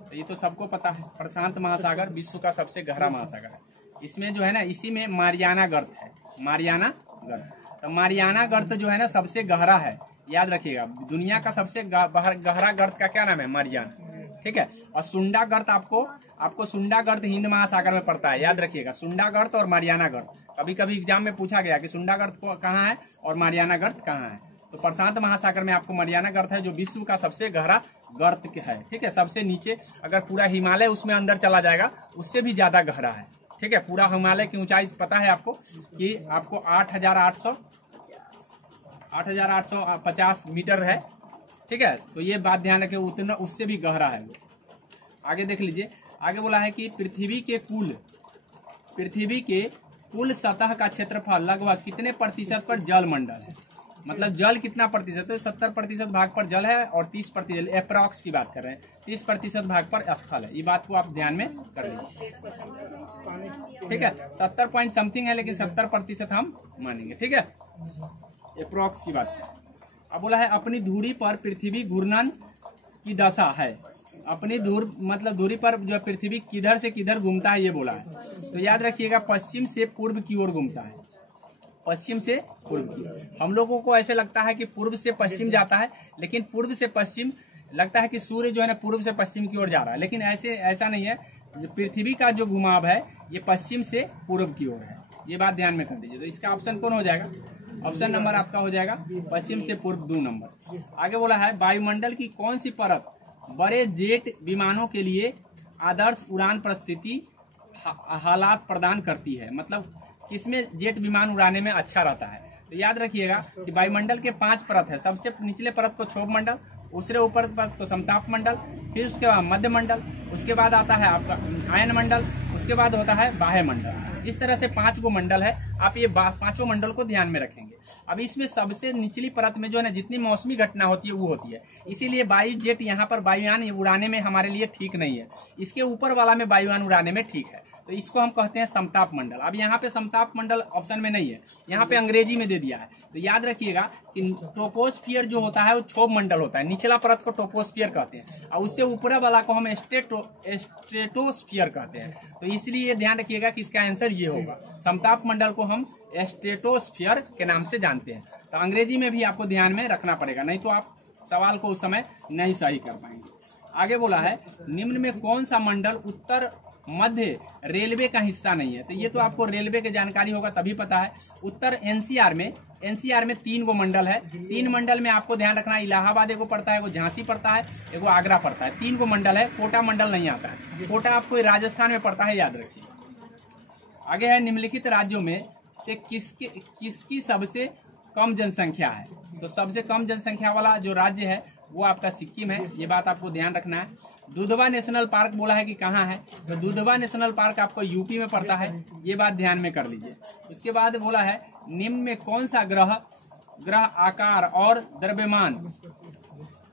तो ये तो सबको पता है, प्रशांत महासागर विश्व का सबसे गहरा महासागर है। इसमें जो है ना इसी में मारियाना गर्त है, मारियाना गर्त। तो मारियाना गर्त जो है ना सबसे गहरा है, याद रखिएगा। दुनिया का सबसे गहरा गर्त का क्या नाम है? मारियाना। ठीक है, और सुंडा गर्त आपको सुंडा गर्त हिंद महासागर में पड़ता है, याद रखिएगा। सुंडा गर्त और मारियाना गर्त कभी कभी एग्जाम में पूछा गया कि सुंडा गर्त कहाँ है और मारियाना गर्त कहाँ है। तो प्रशांत महासागर में आपको मारियाना गर्त है जो विश्व का सबसे गहरा गर्त है। ठीक है, सबसे नीचे अगर पूरा हिमालय उसमें अंदर चला जाएगा उससे भी ज्यादा गहरा है। ठीक है, पूरा हिमालय की ऊंचाई पता है आपको कि आपको 8,850 मीटर है। ठीक है, तो ये बात ध्यान रखें, उतना उससे भी गहरा है वो। आगे देख लीजिए, आगे बोला है कि पृथ्वी के कुल सतह का क्षेत्रफल लगभग कितने प्रतिशत पर जल मंडल है? मतलब जल कितना प्रतिशत है? 70% भाग पर जल है और 30% अप्रॉक्स की बात कर रहे हैं, 30% भाग पर स्थल है। ये बात को आप ध्यान में कर लीजिए। ठीक है, 70 पॉइंट समथिंग है लेकिन 70% हम मानेंगे। ठीक है, अप्रॉक्स की बात। अब बोला है अपनी धुरी पर पृथ्वी घूर्णन की दशा है। अपनी धुरी पर जो पृथ्वी किधर से किधर घूमता है ये बोला है। तो याद रखिएगा पश्चिम से पूर्व की ओर घूमता है, पश्चिम से पूर्व की। हम लोगों को ऐसे लगता है कि पूर्व से पश्चिम जाता है, लेकिन पूर्व से पश्चिम लगता है कि सूर्य जो है ना पूर्व से पश्चिम की ओर जा रहा है, लेकिन ऐसा नहीं है। पृथ्वी का जो घुमाव है ये पश्चिम से पूर्व की ओर है, ये बात ध्यान में कर दीजिए। तो इसका ऑप्शन कौन हो जाएगा? ऑप्शन नंबर आपका हो जाएगा पश्चिम से पूर्व 2 नंबर। आगे बोला है वायुमंडल की कौन सी परत बड़े जेट विमानों के लिए आदर्श उड़ान परिस्थिति हालात प्रदान करती है? मतलब किसमें जेट विमान उड़ाने में अच्छा रहता है? तो याद रखिएगा कि वायुमंडल के 5 परत है। सबसे निचले परत को क्षोभ मंडल, उससे ऊपर परत को समताप मंडल, फिर उसके बाद मध्य मंडल, उसके बाद आता है आपका आयन मंडल, उसके बाद होता है बाह्य मंडल। इस तरह से 5 गो मंडल है। आप ये 5 मंडल को ध्यान में रखेंगे। अब इसमें सबसे निचली परत में जो है ना जितनी मौसमी घटना होती है वो होती है, इसीलिए वायु जेट यहाँ पर वायुयान उड़ाने में हमारे लिए ठीक नहीं है। इसके ऊपर वाला में वायुयान उड़ाने में ठीक है, तो इसको हम कहते हैं समताप मंडल। अब यहाँ पे समताप मंडल ऑप्शन में नहीं है, यहाँ पे अंग्रेजी में दे दिया है। तो याद रखिएगा कि ट्रोपोस्फियर जो होता है वो क्षोभ मंडल होता है, निचला परत को ट्रोपोस्फियर कहते हैं और उससे ऊपर वाला को हम स्ट्रेटोस्फियर कहते हैं। तो इसलिए ध्यान रखिएगा कि इसका आंसर ये होगा, समताप मंडल को हम स्ट्रेटोस्फियर के नाम से जानते हैं। तो अंग्रेजी में भी आपको ध्यान में रखना पड़ेगा, नहीं तो आप सवाल को उस समय नहीं सही कर पाएंगे। आगे बोला है निम्न में कौन सा मंडल उत्तर मध्य रेलवे का हिस्सा नहीं है? तो ये तो आपको रेलवे की जानकारी होगा तभी पता है। उत्तर एनसीआर में 3 गो मंडल है। 3 मंडल में आपको ध्यान रखना, इलाहाबाद एगो पड़ता है, एगो झांसी पड़ता है, एगो आगरा पड़ता है। 3 गो मंडल है, कोटा मंडल नहीं आता है। कोटा आपको राजस्थान में पड़ता है, याद रखिए। आगे है निम्नलिखित राज्यों में से किसकी सबसे कम जनसंख्या है। तो सबसे कम जनसंख्या वाला जो राज्य है वो आपका सिक्किम है, ये बात आपको ध्यान रखना है। दुधवा नेशनल पार्क बोला है कि कहाँ है, तो दुधवा नेशनल पार्क आपको यूपी में पड़ता है, ये बात ध्यान में कर लीजिए। उसके बाद बोला है निम्न में कौन सा ग्रह आकार और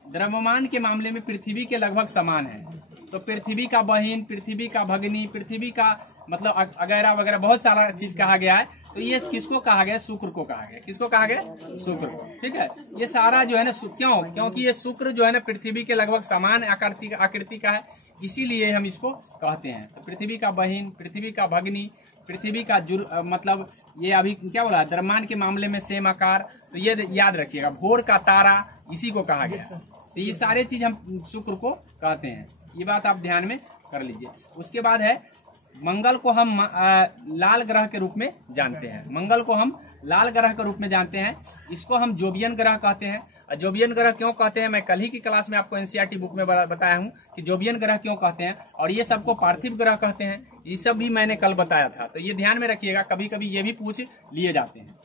द्रव्यमान के मामले में पृथ्वी के लगभग समान है। तो पृथ्वी का बहिन, पृथ्वी का भगिनी, पृथ्वी का मतलब वगैरह वगैरह बहुत सारा चीज कहा गया है। तो ये किसको कहा गया? शुक्र को कहा गया। किसको कहा गया? शुक्र को। ठीक है, ये सारा जो है ना क्योंकि ये शुक्र जो है ना पृथ्वी के लगभग समान आकृति का है, इसीलिए हम इसको कहते हैं। तो पृथ्वी का बहिन, पृथ्वी का भगिनी, पृथ्वी का मतलब ये अभी क्या बोला, द्रव्यमान के मामले में सेम आकार। तो ये याद रखिएगा। भोर का तारा इसी को कहा गया। तो ये सारे चीज हम शुक्र को कहते हैं, ये बात आप ध्यान में कर लीजिए। उसके बाद है मंगल को हम लाल ग्रह के रूप में जानते हैं। मंगल को हम लाल ग्रह के रूप में जानते हैं। इसको हम जोबियन ग्रह कहते हैं। जोबियन ग्रह क्यों कहते हैं, मैं कल ही की क्लास में आपको एनसीईआरटी बुक में बताया हूं कि जोबियन ग्रह क्यों कहते हैं, और ये सबको पार्थिव ग्रह कहते हैं। ये सब भी मैंने कल बताया था, तो ये ध्यान में रखिएगा, कभी कभी ये भी पूछ लिए जाते हैं।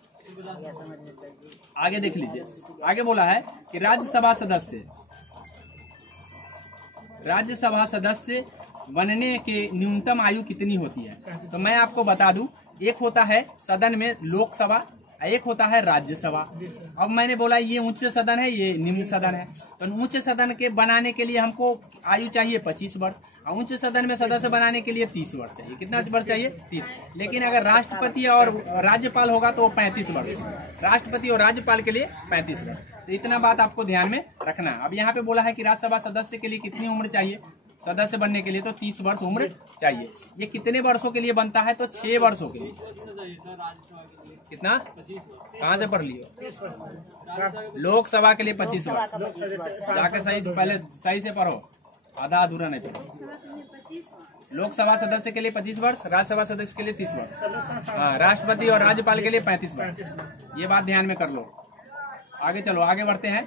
आगे देख लीजिए, आगे बोला है कि राज्यसभा सदस्य बनने के न्यूनतम आयु कितनी होती है। तो मैं आपको बता दूं, एक होता है सदन में लोकसभा, एक होता है राज्यसभा। अब मैंने बोला ये उच्च सदन है, ये निम्न सदन है। तो उच्च सदन के बनाने के लिए हमको आयु चाहिए 25 वर्ष, और उच्च सदन में सदस्य बनाने के लिए 30 वर्ष चाहिए। कितना वर्ष चाहिए? 30। लेकिन अगर राष्ट्रपति और राज्यपाल होगा तो 35 वर्ष। राष्ट्रपति और राज्यपाल के लिए 35 वर्ष। तो इतना बात आपको ध्यान में रखना। अब यहाँ पे बोला है कि राज्यसभा सदस्य के लिए कितनी उम्र चाहिए सदस्य बनने के लिए, तो 30 वर्ष उम्र चाहिए। ये कितने वर्षों के लिए बनता है? तो 6 वर्षों के लिए। कितना? कहाँ से पढ़ लियो? लोकसभा के लिए 25 वर्ष। जाके पहले सही से पढ़ो, आधा अधूरा नहीं पढ़ो। लोकसभा सदस्य के लिए 25 वर्ष, राज्यसभा सदस्य के लिए 30 वर्ष, हाँ, राष्ट्रपति और राज्यपाल के लिए 35 वर्ष। ये बात ध्यान में कर लो। आगे चलो, आगे बढ़ते हैं।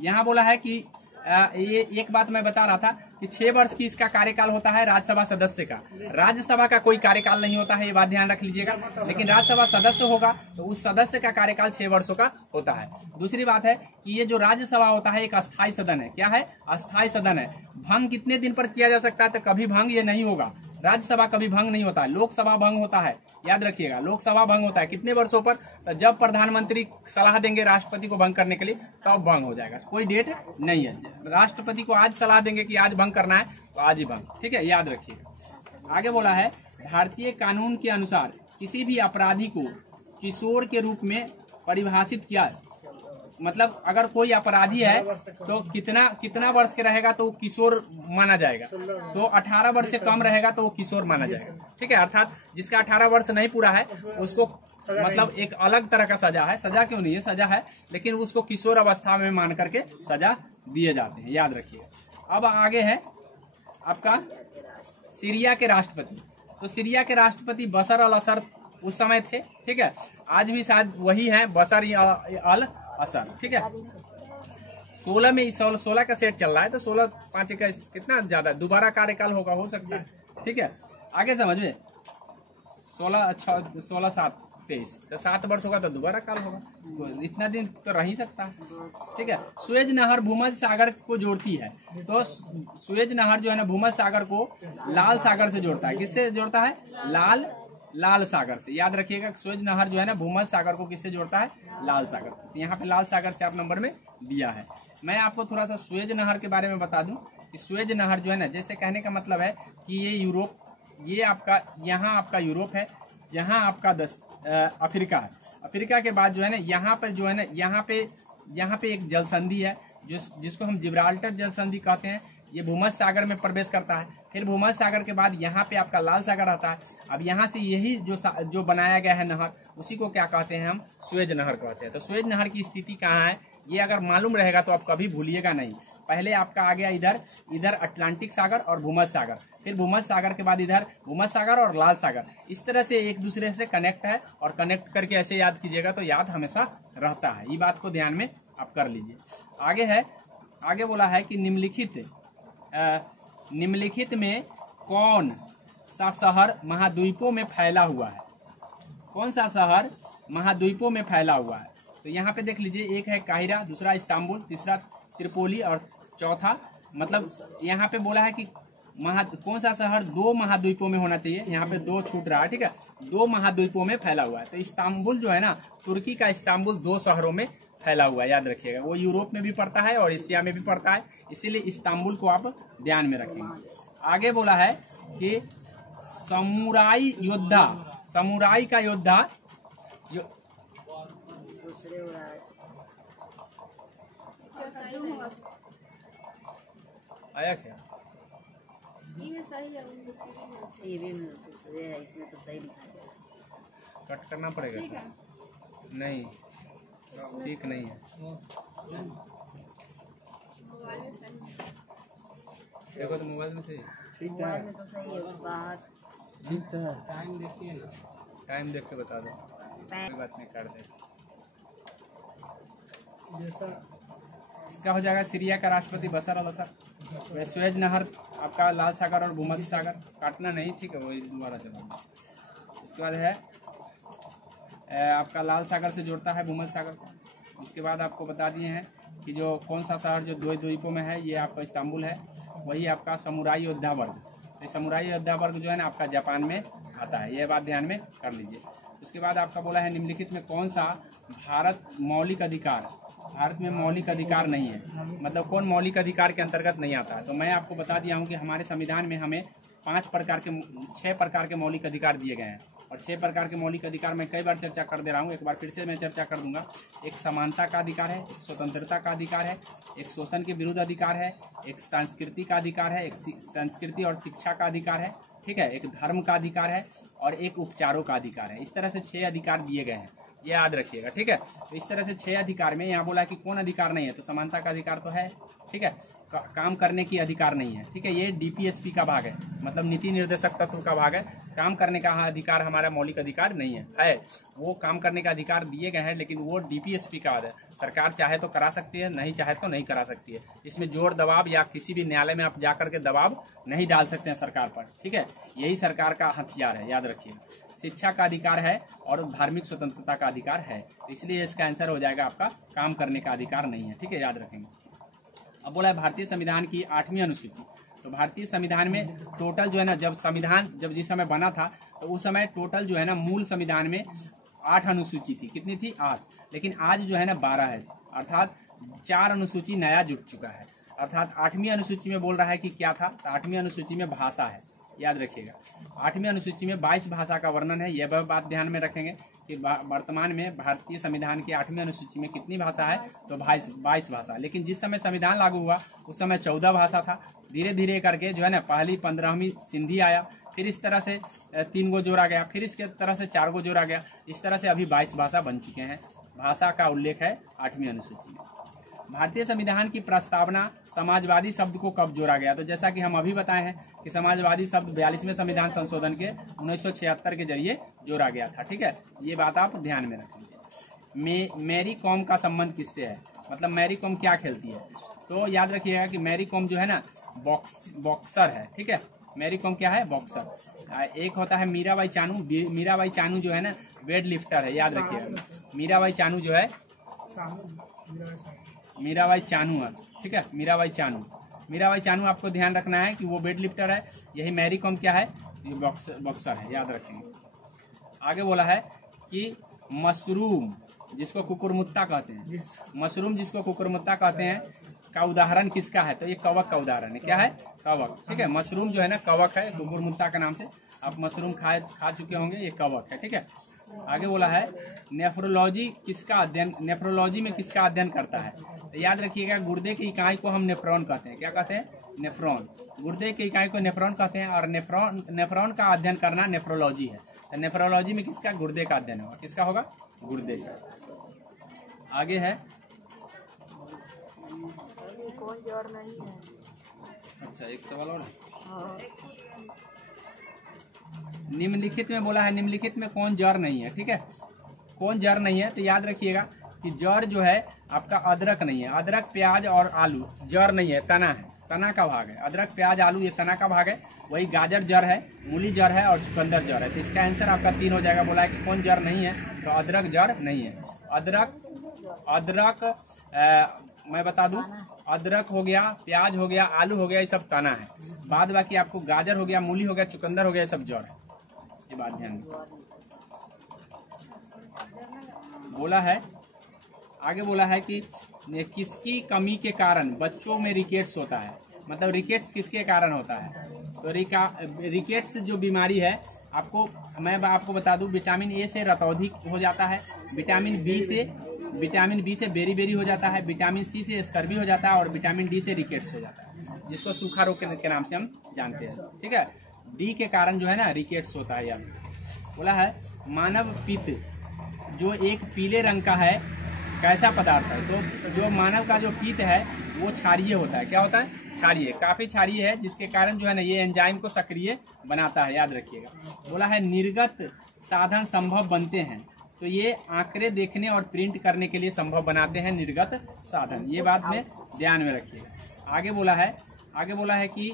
यहाँ बोला है कि ये एक बात मैं बता रहा था कि 6 वर्ष की इसका कार्यकाल होता है राज्यसभा सदस्य का। राज्यसभा का कोई कार्यकाल नहीं होता है, ये बात ध्यान रख लीजिएगा। लेकिन राज्यसभा सदस्य होगा तो उस सदस्य का कार्यकाल 6 वर्षों का होता है। दूसरी बात है कि ये जो राज्यसभा होता है एक अस्थायी सदन है। क्या है? अस्थायी सदन है। भंग कितने दिन पर किया जा सकता है? तो कभी भंग ये नहीं होगा। राज्यसभा कभी भंग नहीं होता है, लोकसभा भंग होता है। याद रखिएगा, लोकसभा भंग होता है कितने वर्षों पर? तो जब प्रधानमंत्री सलाह देंगे राष्ट्रपति को भंग करने के लिए, तब भंग हो जाएगा। कोई डेट नहीं है। राष्ट्रपति को आज सलाह देंगे कि आज भंग करना है तो आज ही भंग। ठीक है, याद रखिएगा। आगे बोला है भारतीय कानून के अनुसार किसी भी अपराधी को किशोर के रूप में परिभाषित किया, मतलब अगर कोई अपराधी है तो कितना वर्ष के रहेगा तो वो किशोर माना जाएगा। तो 18 वर्ष से कम रहेगा तो वो किशोर माना जाएगा। ठीक है, अर्थात जिसका 18 वर्ष नहीं पूरा है उसको मतलब एक अलग तरह का सजा है। सजा क्यों नहीं है? सजा है, लेकिन उसको किशोर अवस्था में मान करके सजा दिए जाते हैं। याद रखिए। अब आगे है आपका सीरिया के राष्ट्रपति। तो सीरिया के राष्ट्रपति बशर अल असद उस समय थे। ठीक है, आज भी शायद वही है, बशर अल असद। ठीक है, 16 में 16 का सेट चल रहा है, तो 16/5 का कितना ज्यादा दोबारा कार्यकाल होगा, हो सकता है। ठीक है, आगे समझ में 16/7/23 तो 7 वर्ष होगा तो दोबारा काल होगा, तो इतना दिन तो रह ही सकता है। ठीक है, सुएज नहर भूमध्य सागर को जोड़ती है। तो सुएज नहर जो है ना भूमध्य सागर को लाल सागर से जोड़ता है। किससे जोड़ता है? लाल सागर से। याद रखिएगा, सुएज नहर जो है ना भूमध्य सागर को किससे जोड़ता है? लाल सागर। तो यहाँ पे लाल सागर 4 नंबर में दिया है। मैं आपको थोड़ा सा सुएज नहर के बारे में बता दूं कि सुएज नहर जो है ना, जैसे कहने का मतलब है कि ये यूरोप, ये आपका यहाँ आपका यूरोप है, यहाँ आपका अफ्रीका है। अफ्रीका के बाद जो है ना यहाँ पर जो है ना यहाँ पे एक जल संधि है जिसको हम जिब्राल्टर जल संधि कहते हैं। ये भूमध्य सागर में प्रवेश करता है। फिर भूमध्य सागर के बाद यहाँ पे आपका लाल सागर आता है। अब यहाँ से यही जो बनाया गया है नहर, उसी को क्या कहते हैं? हम सुएज नहर कहते हैं। तो सुएज नहर की स्थिति कहाँ है ये अगर मालूम रहेगा तो आप कभी भूलिएगा नहीं। पहले आपका आ गया इधर अटलांटिक सागर और भूमध्य सागर, फिर भूमध्य सागर के बाद इधर भूमध्य सागर और लाल सागर। इस तरह से एक दूसरे से कनेक्ट है, और कनेक्ट करके ऐसे याद कीजिएगा तो याद हमेशा रहता है। ये बात को ध्यान में आप कर लीजिए। आगे बोला है कि निम्नलिखित में कौन सा शहर महाद्वीपों में फैला हुआ है? कौन सा शहर महाद्वीपों में फैला हुआ है। तो यहाँ पे देख लीजिए, एक है काहिरा, दूसरा इस्तांबुल, तीसरा त्रिपोली और चौथा मतलब यहाँ पे बोला है कि कौन सा शहर 2 महाद्वीपों में होना चाहिए, यहाँ पे 2 छूट रहा है, ठीक है, 2 महाद्वीपों में फैला हुआ है। तो इस्तांबुल जो है ना, तुर्की का इस्तांबुल 2 शहरों में फैला हुआ है, याद रखिएगा। वो यूरोप में भी पड़ता है और एशिया में भी पड़ता है, इसीलिए इस्तांबुल को आप ध्यान में रखेंगे। आगे बोला है कि समुराई योद्धा, समुराई का योद्धा आया क्या? इसमें तो सही कट करना पड़ेगा, नहीं ठीक नहीं है। देखो तो मोबाइल में सही, मोबाइल में तो सही है, बाहर ठीक है। टाइम देखिए ना, टाइम देख के बता दो, कोई बात नहीं, कर दे। इसका हो जाएगा सीरिया का राष्ट्रपति बशर अल असद। स्वेज नहर आपका लाल सागर और भूमध्य सागर, काटना नहीं, ठीक है, वही दोबारा चलाना। उसके बाद है आपका लाल सागर से जोड़ता है भूमध्य सागर को। उसके बाद आपको बता दिए हैं कि जो कौन सा शहर जो 2 द्वीपों में है, ये आपका इस्तांबुल है। वही आपका समुराई योद्धा वर्ग, तो समुराई योद्धा वर्ग जो है ना आपका जापान में आता है, ये बात ध्यान में कर लीजिए। उसके बाद आपका बोला है निम्नलिखित में कौन सा भारत मौलिक अधिकार, भारत में मौलिक अधिकार नहीं है, मतलब कौन मौलिक अधिकार के अंतर्गत नहीं आता है। तो मैं आपको बता दिया हूँ कि हमारे संविधान में हमें 6 प्रकार के मौलिक अधिकार दिए गए हैं, और 6 प्रकार के मौलिक अधिकार मैं कई बार चर्चा कर दे रहा हूँ, एक बार फिर से मैं चर्चा कर दूंगा। एक समानता का अधिकार है, एक स्वतंत्रता का अधिकार है, एक शोषण के विरुद्ध अधिकार है, एक संस्कृति का अधिकार है, एक संस्कृति और शिक्षा का अधिकार है, ठीक है, एक धर्म का अधिकार है और एक उपचारों का अधिकार है। इस तरह से 6 अधिकार दिए गए हैं, ये याद रखिएगा, ठीक है। तो इस तरह से 6 अधिकार में यहाँ बोला कि कौन अधिकार नहीं है, तो समानता का अधिकार तो है, ठीक है, काम करने की अधिकार नहीं है, ठीक है, ये डीपीएसपी का भाग है, मतलब नीति निर्देशक तत्व का भाग है। काम करने का अधिकार हमारा मौलिक अधिकार नहीं है, वो काम करने का अधिकार दिए गए हैं, लेकिन वो डीपीएसपी का है। सरकार चाहे तो करा सकती है, नहीं चाहे तो नहीं करा सकती है। इसमें जोर दबाव या किसी भी न्यायालय में आप जा करके दबाव नहीं डाल सकते हैं सरकार पर, ठीक है, यही सरकार का हथियार है, याद रखिए। शिक्षा का अधिकार है और धार्मिक स्वतंत्रता का अधिकार है, तो इसलिए इसका आंसर हो जाएगा आपका काम करने का अधिकार नहीं है, ठीक है, याद रखेंगे। अब बोला है भारतीय संविधान की 8वीं अनुसूची। तो भारतीय संविधान में टोटल जो है ना, जब जिस समय बना था तो उस समय टोटल जो है ना मूल संविधान में 8 अनुसूची थी। कितनी थी? 8। लेकिन आज जो है ना 12 है, अर्थात 4 अनुसूची नया जुड़ चुका है। अर्थात 8वीं अनुसूची में बोल रहा है कि क्या था, तो 8वीं अनुसूची में भाषा है, याद रखिएगा। 8वीं अनुसूची में 22 भाषा का वर्णन है, यह बात ध्यान में रखेंगे कि वर्तमान में भारतीय संविधान की 8वीं अनुसूची में कितनी भाषा है, तो 22 भाषा। लेकिन जिस समय संविधान लागू हुआ उस समय 14 भाषा था। धीरे धीरे करके जो है ना पहली 15वीं सिंधी आया, फिर इस तरह से 3 गो जोड़ा गया, फिर इसके तरह से 4 गो जोड़ा गया, इस तरह से अभी 22 भाषा बन चुके हैं। भाषा का उल्लेख है 8वीं अनुसूची में। भारतीय संविधान की प्रस्तावना समाजवादी शब्द को कब जोड़ा गया, तो जैसा कि हम अभी बताए हैं कि समाजवादी शब्द 42वें संविधान संशोधन के 1976 के जरिए जोड़ा गया था, ठीक है, ये बात आप ध्यान में रख लीजिए। मैरी कॉम का संबंध किससे है, मतलब मैरी कॉम क्या खेलती है, तो याद रखिएगा कि मैरी कॉम जो है ना बॉक्सर है, ठीक है, मैरी कॉम क्या है, बॉक्सर। एक होता है मीराबाई चानू, मीराबाई चानू जो है ना वेट लिफ्टर है, याद रखिएगा। मीराबाई चानू जो है मीराबाई चानू है, ठीक है, मीराबाई चानू आपको ध्यान रखना है कि वो वेट लिफ्टर है। यही मैरी कॉम क्या है, ये बॉक्सर है, याद रखेंगे। आगे बोला है कि मशरूम जिसको कुकुरमुत्ता कहते हैं, मशरूम जिसको कुकुरमुत्ता कहते हैं का उदाहरण किसका है, तो ये कवक का उदाहरण है। क्या है? कवक, ठीक है। मशरूम जो है ना कवक है, कुकुरमुत्ता के नाम से आप मशरूम खा चुके होंगे, ये कवक है, ठीक है। आगे बोला है नेफ्रोलॉजी में किसका अध्ययन करता है, तो याद रखिएगा गुर्दे की इकाई को हम नेफ्रॉन कहते हैं। क्या कहते हैं? नेफ्रॉन। गुर्दे की इकाई को नेफ्रॉन कहते हैं और नेफ्रॉन का अध्ययन करना नेफ्रोलॉजी है। तो नेफ्रोलॉजी में किसका? गुर्दे का अध्ययन होगा। किसका होगा? गुर्दे का। आगे है कौन जर नहीं है। अच्छा, एक सवाल और है। निम्नलिखित में बोला है, निम्नलिखित में कौन जर नहीं है, ठीक है, कौन जर नहीं है, तो याद रखिएगा कि जर जो है आपका अदरक नहीं है। अदरक, प्याज और आलू जर नहीं है, तना है। तना का भाग है। अदरक, प्याज, आलू ये तना का भाग है। वही गाजर जड़ है, मूली जड़ है और चुकंदर जड़ है। तो इसका आंसर आपका 3 हो जाएगा। बोला है कि कौन जड़ नहीं है, तो अदरक जड़ नहीं है। अदरक मैं बता दूं, अदरक हो गया, प्याज हो गया, आलू हो गया, ये सब तना है। बाद बाकी आपको गाजर हो गया, मूली हो गया, चुकंदर हो गया, ये सब जड़ है। ये बात ध्यान दें। बोला है आगे, बोला है कि किसकी कमी के कारण बच्चों में रिकेट्स होता है। मतलब रिकेट्स किसके कारण होता है, तो रिकेट्स जो बीमारी है, मैं आपको बता दूं, विटामिन ए से रतौंधी हो जाता है, विटामिन बी से बेरी हो जाता है, विटामिन सी से स्कर्वी हो जाता है और विटामिन डी से रिकेट्स हो जाता है, जिसको सूखा रोग के नाम से हम जानते हैं। ठीक है, डी के कारण जो है ना रिकेट्स होता है। याद बोला है मानव पित्त जो एक पीले रंग का है, कैसा पदार्थ है, तो जो मानव का जो पित्त है वो क्षारीय होता है। क्या होता है? क्षारीय, काफी क्षारीय है, जिसके कारण जो है ना ये एंजाइम को सक्रिय बनाता है। याद रखिएगा। बोला है निर्गत साधन संभव बनते हैं, तो ये आंकड़े देखने और प्रिंट करने के लिए संभव बनाते हैं निर्गत साधन। ये बात में ध्यान में रखिएगा। आगे बोला है कि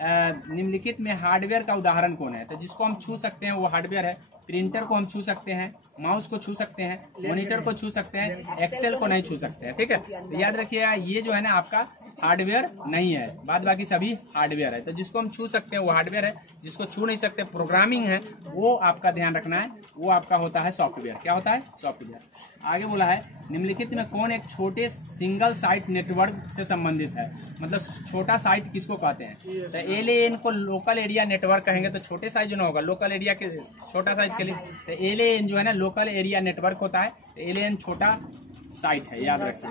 निम्नलिखित में हार्डवेयर का उदाहरण कौन है, तो जिसको हम छू सकते हैं वो हार्डवेयर है। प्रिंटर को हम छू सकते हैं, माउस को छू सकते हैं, मॉनिटर को छू सकते हैं, एक्सेल को नहीं छू सकते हैं। ठीक है, तो याद रखिएगा ये जो है ना आपका हार्डवेयर नहीं है, बाद बाकी सभी हार्डवेयर है। तो जिसको हम छू सकते हैं वो हार्डवेयर है, जिसको छू नहीं सकते प्रोग्रामिंग है, वो आपका ध्यान रखना है, वो आपका होता है सॉफ्टवेयर। क्या होता है? सॉफ्टवेयर। आगे बोला है निम्नलिखित में कौन एक छोटे सिंगल साइट नेटवर्क से संबंधित है। मतलब छोटा साइट किसको कहते हैं, तो LAN को लोकल एरिया नेटवर्क कहेंगे। तो छोटे साइज जो ना होगा लोकल एरिया के, छोटा साइज के लिए तो LAN जो है ना लोकल एरिया नेटवर्क होता है। LAN छोटा साइट है, याद रखिए,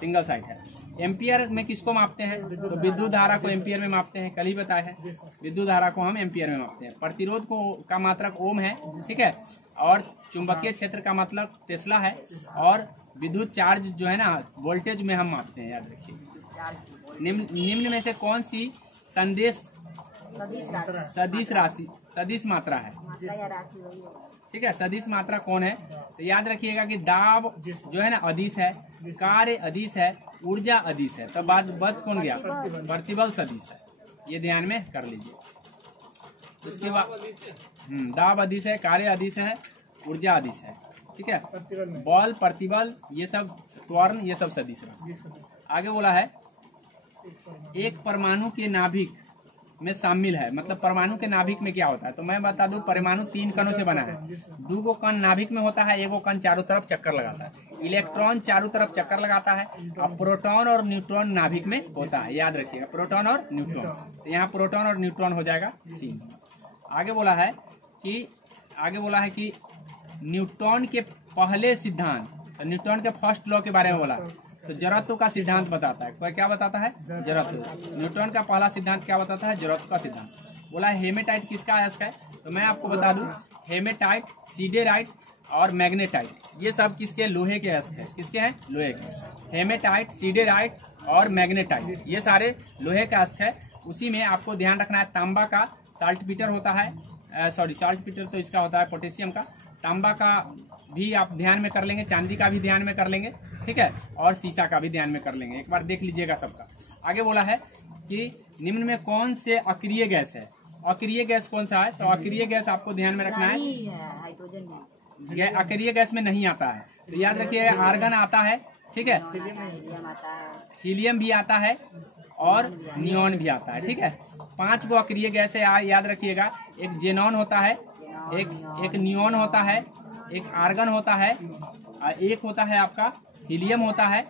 सिंगल साइट है। एम्पियर में किसको मापते हैं, तो विद्युत धारा को एम्पियर में मापते हैं, कल ही बताया है। विद्युत धारा को हम एम्पियर में मापते हैं। प्रतिरोध को का मात्रक ओम है, ठीक है, और चुंबकीय क्षेत्र का मतलब टेस्ला है, और विद्युत चार्ज जो है ना वोल्टेज में हम मापते हैं। याद रखिए। निम्न में से कौन सी सदिश मात्रा है, ठीक है, सदिश मात्रा कौन है, तो याद रखिएगा कि दाब जो है ना अदिश है, कार्य अदिश है, ऊर्जा अदिश है। तो बात कौन गया? प्रतिबल सदिश है। ये ध्यान में कर लीजिए। उसके बाद दाब अदिश है, कार्य अदिश है, ऊर्जा अदिश है। ठीक है, बल, प्रतिबल, ये सब त्वरण, ये सब सदिश है। आगे बोला है एक परमाणु के नाभिक में शामिल है। मतलब परमाणु के नाभिक में क्या होता है, तो मैं बता दूं परमाणु 3 कणों से बना है। 2 कण नाभिक में होता है, 1 कण चारों तरफ चक्कर लगाता है। इलेक्ट्रॉन चारों तरफ चक्कर लगाता है, और प्रोटॉन और न्यूट्रॉन नाभिक में होता है। याद रखिएगा, प्रोटॉन और न्यूट्रॉन। तो यहाँ प्रोटॉन और न्यूट्रॉन हो जाएगा 3। आगे बोला है कि न्यूटन के पहले सिद्धांत, तो न्यूटन के फर्स्ट लॉ के बारे में बोला, तो जड़त्व का सिद्धांत बताता है। कोई क्या बताता है? जड़त्व। न्यूटन का पहला सिद्धांत क्या बताता है? जड़त्व का सिद्धांत। बोला हेमेटाइट किसका अयस्क है, तो मैं आपको बता दूं हेमेटाइट, सीडेराइट और मैग्नेटाइट, ये सब किसके? लोहे के अयस्क है। किसके हैं? लोहे के। हेमेटाइट, सीडेराइट और मैग्नेटाइट ये सारे लोहे का अयस्क है। उसी में आपको ध्यान रखना है तांबा का साल्टपीटर होता है, साल्टपीटर तो इसका होता है पोटेशियम का। तांबा का भी आप ध्यान में कर लेंगे, चांदी का भी ध्यान में कर लेंगे, ठीक है, और सीसा का भी ध्यान में कर लेंगे। एक बार देख लीजिएगा सबका। आगे बोला है कि निम्न में कौन से अक्रिय गैस है। अक्रिय गैस कौन सा है, तो अक्रिय गैस आपको ध्यान में रखना है, अक्रिय गैस में नहीं आता है। तो याद रखिए आर्गन आता है, ठीक है, हीलियम भी आता है और नियॉन भी आता है। ठीक है, 5 गो अक्रिय गैस है, याद रखिएगा। एक जेनॉन होता है, एक नियॉन होता है, एक आर्गन होता है, एक होता है आपका हीलियम होता है,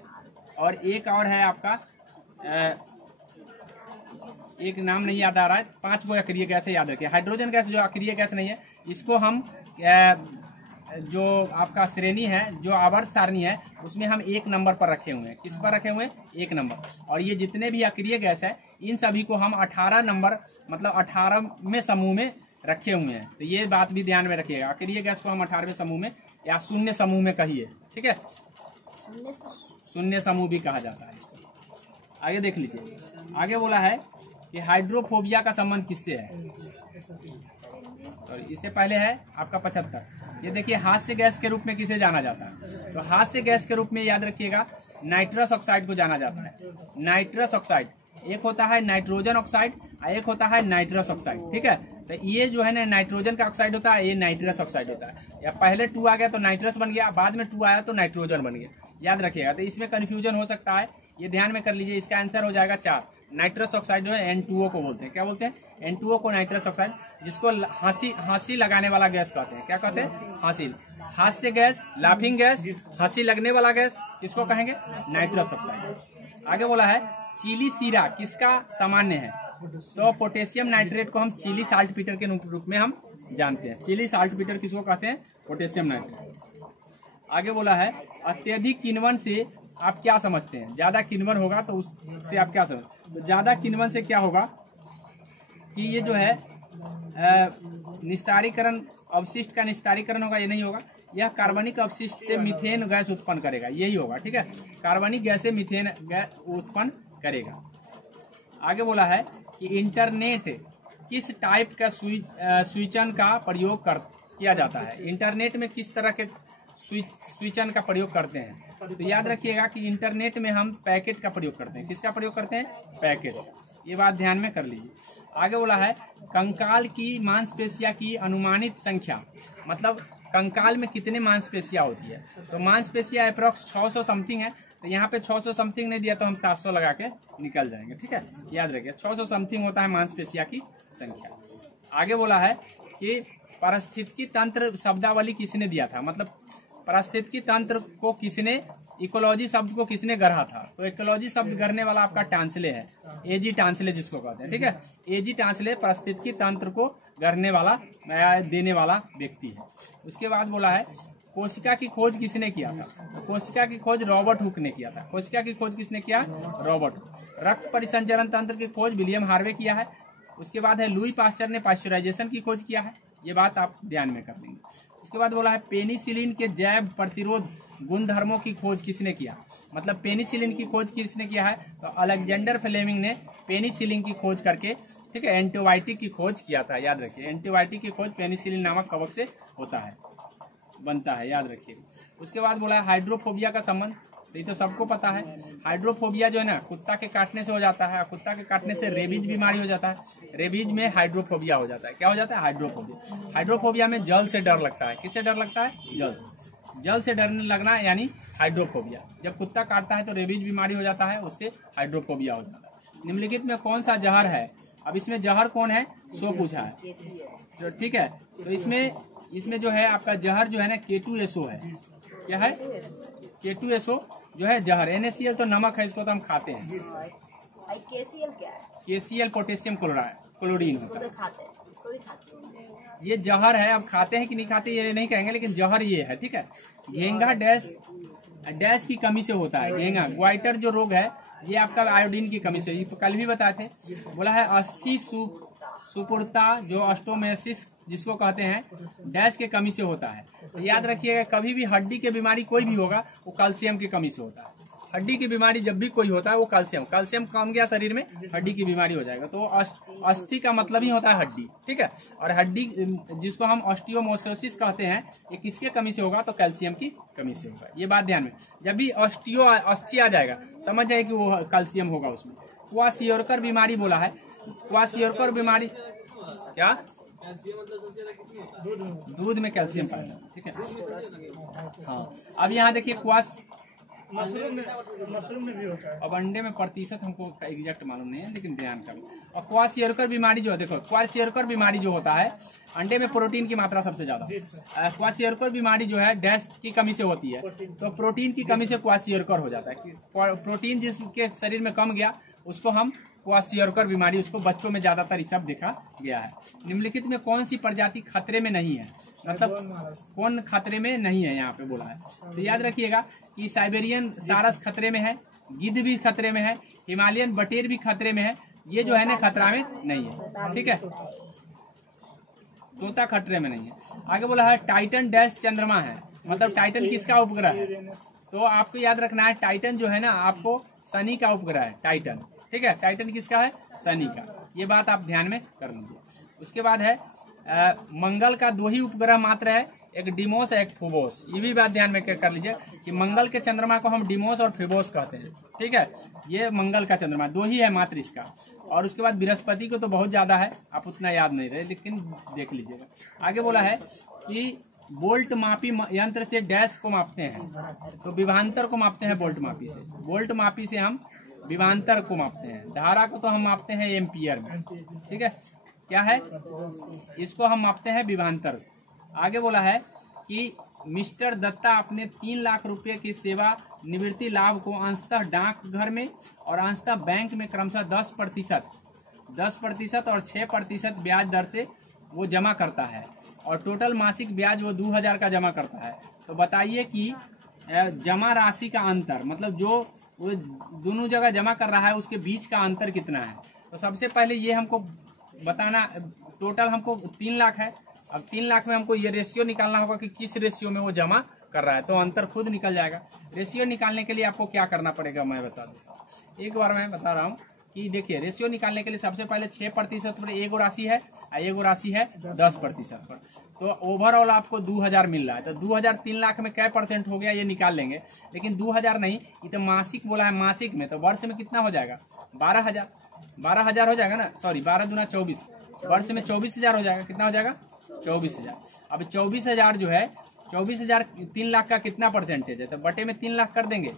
और एक और है आपका एक नाम नहीं याद आ रहा है। 5 गो अक्रिय गैस है, याद रखिए। हाइड्रोजन गैस जो अक्रिय गैस नहीं है, इसको हम जो आपका श्रेणी है, जो आवर्त सारणी है, उसमें हम 1 नंबर पर रखे हुए हैं। किस पर रखे हुए हैं? 1 नंबर। और ये जितने भी अक्रिय गैस है, इन सभी को हम 18 नंबर मतलब 18वें समूह में रखे हुए हैं। तो ये बात भी ध्यान में रखिएगा। अक्रिय गैस को हम 18वें समूह में या शून्य समूह में कहिए, ठीक है, शून्य समूह भी कहा जाता है इसको। आगे देख लीजिए। आगे बोला है कि हाइड्रोफोबिया का संबंध किससे है। इससे पहले है आपका 75। ये देखिए हास्य गैस के रूप में किसे जाना जाता है, तो हास्य गैस के रूप में याद रखिएगा नाइट्रस ऑक्साइड को जाना जाता है। नाइट्रस ऑक्साइड एक होता है नाइट्रोजन ऑक्साइड और एक होता है नाइट्रस ऑक्साइड। ठीक है, तो ये जो है ना नाइट्रोजन का ऑक्साइड होता है, ये नाइट्रस ऑक्साइड होता है। या पहले 2 आ गया तो नाइट्रस बन गया, बाद में 2 आया तो नाइट्रोजन बन गया, याद रखिएगा। तो इसमें कंफ्यूजन हो सकता है, ये ध्यान में कर लीजिए। इसका आंसर हो जाएगा 4। नाइट्रस ऑक्साइड जो है N2O को बोलते हैं, क्या बोलते हैं? N2O को नाइट्रस ऑक्साइड, जिसको हंसी लगाने वाला गैस कहते हैं। क्या कहते हैं? हंसी, हास्य गैस, लाफिंग गैस, हंसी लगने वाला गैस, किसको कहेंगे? Nitrous oxide. आगे बोला है चीली सीरा किसका सामान्य है? तो पोटेशियम नाइट्रेट को हम चीली साल्ट पीटर के रूप में हम जानते हैं। चीली साल्ट पीटर किसको कहते हैं? Potassium nitrate. आगे बोला है अत्यधिक किण्वन से आप क्या समझते हैं? ज्यादा किण्वन होगा तो उससे आप क्या समझते हैं? तो ज्यादा किण्वन से क्या होगा कि ये जो है निस्तारीकरण, अवशिष्ट का निस्तारीकरण होगा, ये नहीं होगा। यह कार्बनिक अवशिष्ट से मीथेन गैस उत्पन्न करेगा, यही होगा। ठीक है, कार्बनिक गैस से मीथेन गैस उत्पन्न करेगा। आगे बोला है कि इंटरनेट किस टाइप का स्विचन का प्रयोग किया जाता है? इंटरनेट में किस तरह के स्विचन का प्रयोग करते हैं? तो याद रखिएगा कि इंटरनेट में हम पैकेट का प्रयोग करते हैं। किसका प्रयोग करते हैं? पैकेट। ये बात ध्यान में कर लीजिए। आगे बोला है कंकाल की मांसपेशियां की अनुमानित संख्या, मतलब कंकाल में कितने मांसपेशियां होती है? तो मांसपेशियां अप्रोक्स 600 समथिंग है। तो यहाँ पे 600 समथिंग नहीं दिया तो हम 700 लगा के निकल जाएंगे। ठीक है, याद रखिए 600 समथिंग होता है मांसपेशियां की संख्या। आगे बोला है कि पारिस्थितिकी तंत्र शब्दावली किसने दिया था? मतलब पारिस्थितिकी तंत्र को किसने, इकोलॉजी शब्द को किसने गढ़ा था? तो इकोलॉजी शब्द गढ़ने वाला आपका टांसले है, एजी टांसले जिसको कहते हैं। ठीक है, एजी टांसले पारिस्थितिकी तंत्र को गढ़ने वाला, देने वाला व्यक्ति है। उसके बाद बोला है कोशिका की खोज किसने किया था? तो कोशिका की खोज रॉबर्ट हुक ने किया था। कोशिका की खोज किसने किया? Robert Hooke. रक्त परिसंचरण तंत्र की खोज विलियम हार्वे किया है। उसके बाद है लुई पास्चर ने पाश्चराइजेशन की खोज किया है। ये बात आप ध्यान में कर लेंगे। उसके बाद बोला है पेनिसिलिन के जैव प्रतिरोध गुणधर्मों की खोज किसने किया? मतलब पेनिसिलिन की खोज किसने किया है? तो अलेक्जेंडर फ्लेमिंग ने पेनिसिलिन की खोज करके, ठीक है, एंटीबायोटिक की खोज किया था। याद रखिए एंटीबायोटिक की खोज पेनिसिलिन नामक कवक से होता है, बनता है, याद रखिए। उसके बाद बोला है हाइड्रोफोबिया का संबंध। तो ये तो सबको पता है, हाइड्रोफोबिया जो है ना कुत्ता के काटने से हो जाता है। कुत्ता के काटने से रेबीज बीमारी हो जाता है। रेबीज में हाइड्रोफोबिया हो जाता है। क्या हो जाता है? हाइड्रोफोबिया। हाइड्रोफोबिया में जल से डर लगता है। किससे डर लगता है? जल से। जल से डरने लगना यानी हाइड्रोफोबिया। जब कुत्ता काटता है तो रेबीज बीमारी हो जाता है, उससे हाइड्रोफोबिया हो जाता है। निम्नलिखित में कौन सा जहर है? अब इसमें जहर कौन है सो पूछा है, तो ठीक है। तो इसमें जो है आपका जहर जो है ना K2SO है। क्या है? K2SO जो है जहर। NaCl तो नमक है, इसको तो हम खाते हैं। KCl क्या है? KCl पोटेशियम क्लोरीन इसको होता तो है। खाते हैं, इसको भी खाते हैं। ये जहर है। अब खाते हैं कि नहीं खाते ये नहीं कहेंगे, लेकिन जहर ये है। ठीक है, घेंगा डैश की कमी से होता है। घेंगा ग्वाइटर जो रोग है ये आपका आयोडीन की कमी से, ये तो कल भी बताए थे। बोला है अस्थि सुपुर्ता जो ऑस्टोमेसिस जिसको कहते हैं डैश के कमी से होता है। तो याद रखिएगा कभी भी हड्डी की बीमारी कोई भी होगा वो कैल्शियम की कमी से होता है। हड्डी की बीमारी जब भी कोई होता है वो कैल्शियम कम गया शरीर में, हड्डी की बीमारी हो जाएगा। तो अस्थि का मतलब ही होता है हड्डी। ठीक है, और हड्डी जिसको हम ऑस्टियोमोसिस कहते हैं, ये किसके कमी से होगा? तो कैल्शियम की कमी से होगा। ये बात ध्यान में, जब भी अस्थि आ जाएगा समझ जाए कि वो कैल्शियम होगा उसमें। क्वाशियोरकर बीमारी बोला है। क्वाशियोरकर बीमारी क्या? दूध में कैल्शियम पाया जाता है। ठीक है, हाँ। अब यहाँ देखिए मशरूम में भी होता है। अब अंडे में प्रतिशत हमको एग्जैक्ट मालूम नहीं है, लेकिन ध्यान करें। और क्वाशियोरकर बीमारी जो है, देखो क्वाशियोरकर बीमारी जो होता है अंडे में प्रोटीन की मात्रा सबसे ज्यादा। क्वाशियोरकर बीमारी जो है डैश की कमी से होती है। तो प्रोटीन की कमी से क्वाशियोरकर हो जाता है। प्रोटीन जिसके शरीर में कम गया उसको हम क्वाशियोरकर बीमारी, उसको बच्चों में ज्यादातर ये सब देखा गया है। निम्नलिखित में कौन सी प्रजाति खतरे में नहीं है? मतलब कौन खतरे में नहीं है यहाँ पे बोला है। तो याद रखिएगा कि साइबेरियन सारस खतरे में है, गिद्ध भी खतरे में है, हिमालयन बटेर भी खतरे में है। ये जो है ना खतरा में नहीं है। ठीक है, तोता खतरे में नहीं है। आगे बोला है टाइटन डैश चंद्रमा है। मतलब टाइटन किसका उपग्रह है? तो आपको याद रखना है टाइटन जो है ना आपको शनि का उपग्रह है टाइटन। ठीक है, टाइटन किसका है? शनि का। ये बात आप ध्यान में कर लीजिए। उसके बाद है मंगल का 2 ही उपग्रह मात्र है, एक डिमोस है, एक फूबोस। ये भी बात ध्यान में कर लीजिए कि मंगल के चंद्रमा को हम डिमोस और फूबोस कहते हैं, ठीक है। ये मंगल का चंद्रमा, 2 ही है मात्र इसका। और उसके बाद बृहस्पति को तो बहुत ज्यादा है, आप उतना याद नहीं रहे, लेकिन देख लीजिएगा। आगे बोला है कि बोल्ट मापी यंत्र से डैश को मापते हैं, तो विभवांतर को मापते हैं बोल्ट मापी से। बोल्ट मापी से हम विभवांतर को मापते हैं। धारा को तो हम मापते हैं एम्पियर में, ठीक है। क्या है, इसको हम मापते हैं विभवांतर। आगे बोला है कि मिस्टर दत्ता अपने 3 लाख रुपए की सेवा निवृत्ति लाभ को अंशतः डाकघर में और अंशतः बैंक में क्रमशः 10% और 6% ब्याज दर से वो जमा करता है, और टोटल मासिक ब्याज वो 2000 का जमा करता है। तो बताइए कि जमा राशि का अंतर, मतलब जो वो दोनों जगह जमा कर रहा है उसके बीच का अंतर कितना है। तो सबसे पहले ये हमको बताना, टोटल हमको 3 लाख है। अब 3 लाख में हमको ये रेशियो निकालना होगा कि किस रेशियो में वो जमा कर रहा है, तो अंतर खुद निकल जाएगा। रेशियो निकालने के लिए आपको क्या करना पड़ेगा मैं बता देता हूँ। एक बार मैं बता रहा हूँ कि देखिए, रेशियो निकालने के लिए सबसे पहले 6% पर एगो राशि है और एगो राशि है 10% पर। तो ओवरऑल आपको 2000 मिल रहा है। तो 2000 3 लाख में क्या % हो गया ये निकाल लेंगे, लेकिन 2000 नहीं, ये तो मासिक बोला है। मासिक में तो वर्ष में कितना हो जाएगा, 12,000 हो जाएगा ना, सॉरी 12 दूना 24, वर्ष में 24,000 हो जाएगा। कितना हो जाएगा, 24,000। अब 24,000 जो है, 24,000 3 लाख का कितना % है, तो बटे में 3 लाख कर देंगे।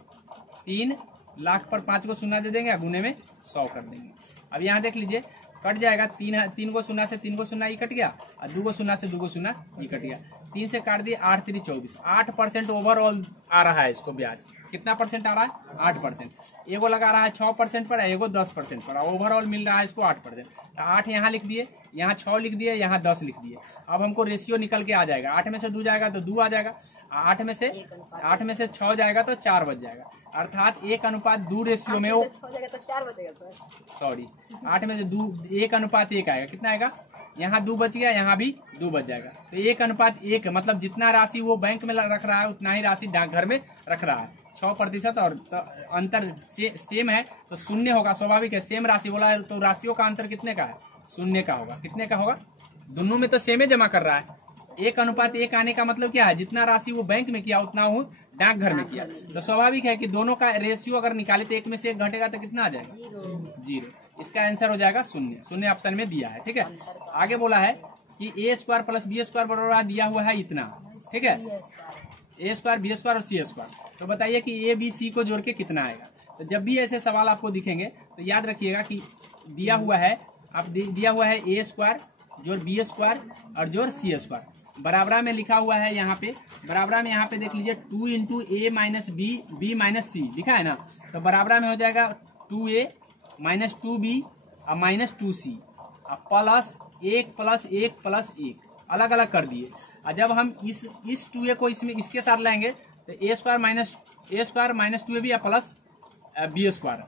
3 लाख पर 5 को शून्य दे देंगे, गुने में 100 कर देंगे। अब यहाँ देख लीजिए, कट जाएगा 3 को शून्य से 3 को शून्य ये कट गया, और 2 को शून्य से 2 को शून्य ये कट गया। 3 से काट दिए, 8 3 24, 8% ओवरऑल आ रहा है इसको ब्याज। कितना % आ रहा है, 8%। एगो लगा रहा है 6% पर, एगो 10% पर, ओवरऑल मिल रहा है इसको 8%। 8 यहाँ लिख दिए, यहाँ 6 लिख दिए, यहाँ 10 लिख दिए। अब हमको रेशियो निकल के आ जाएगा। 8 में से 2 जाएगा तो 2 आ जाएगा, 8 में से 6 जाएगा तो 4 बच जाएगा। अर्थात 1:2 रेशियो में वो, सॉरी 8 में से 1:1 आएगा। कितना आएगा, यहाँ 2 बच गया, यहाँ भी 2 बच जाएगा। तो 1:1, मतलब जितना राशि वो बैंक में रख रहा है उतना ही राशि डाकघर में रख रहा है। 6% और तो अंतर सेम है तो 0 होगा, स्वाभाविक है। सेम राशि बोला है तो राशियों का अंतर कितने का है, 0 का होगा। कितने का होगा, दोनों में तो सेम ही जमा कर रहा है। 1:1 आने का मतलब क्या है, जितना राशि वो बैंक में किया उतना वो डाकघर में किया। तो स्वाभाविक है कि दोनों का रेशियो अगर निकाले तो 1 में से 1 घटेगा तो कितना आ जाएगा, 0। इसका आंसर हो जाएगा 0 ऑप्शन में दिया है, ठीक है। आगे बोला है कि a² + b² बराबर दिया हुआ है इतना, ठीक है। a² b² और c²। तो बताइए कि a b c को जोड़ के कितना आएगा। तो जब भी ऐसे सवाल आपको दिखेंगे तो याद रखिएगा कि दिया हुआ है, आप दिया हुआ है a² जोड़ b² और जोड़ c²। बराबरा में लिखा हुआ है, यहाँ पे बराबरा में यहाँ पे देख लीजिए 2 × a - b b - c लिखा है ना। तो बराबरा में हो जाएगा 2a - 2b और -2c प्लस 1 + 1 + 1 अलग अलग कर दिए। और जब हम इस 2a को इसके साथ लाएंगे तो a² - 2ab या प्लस b²,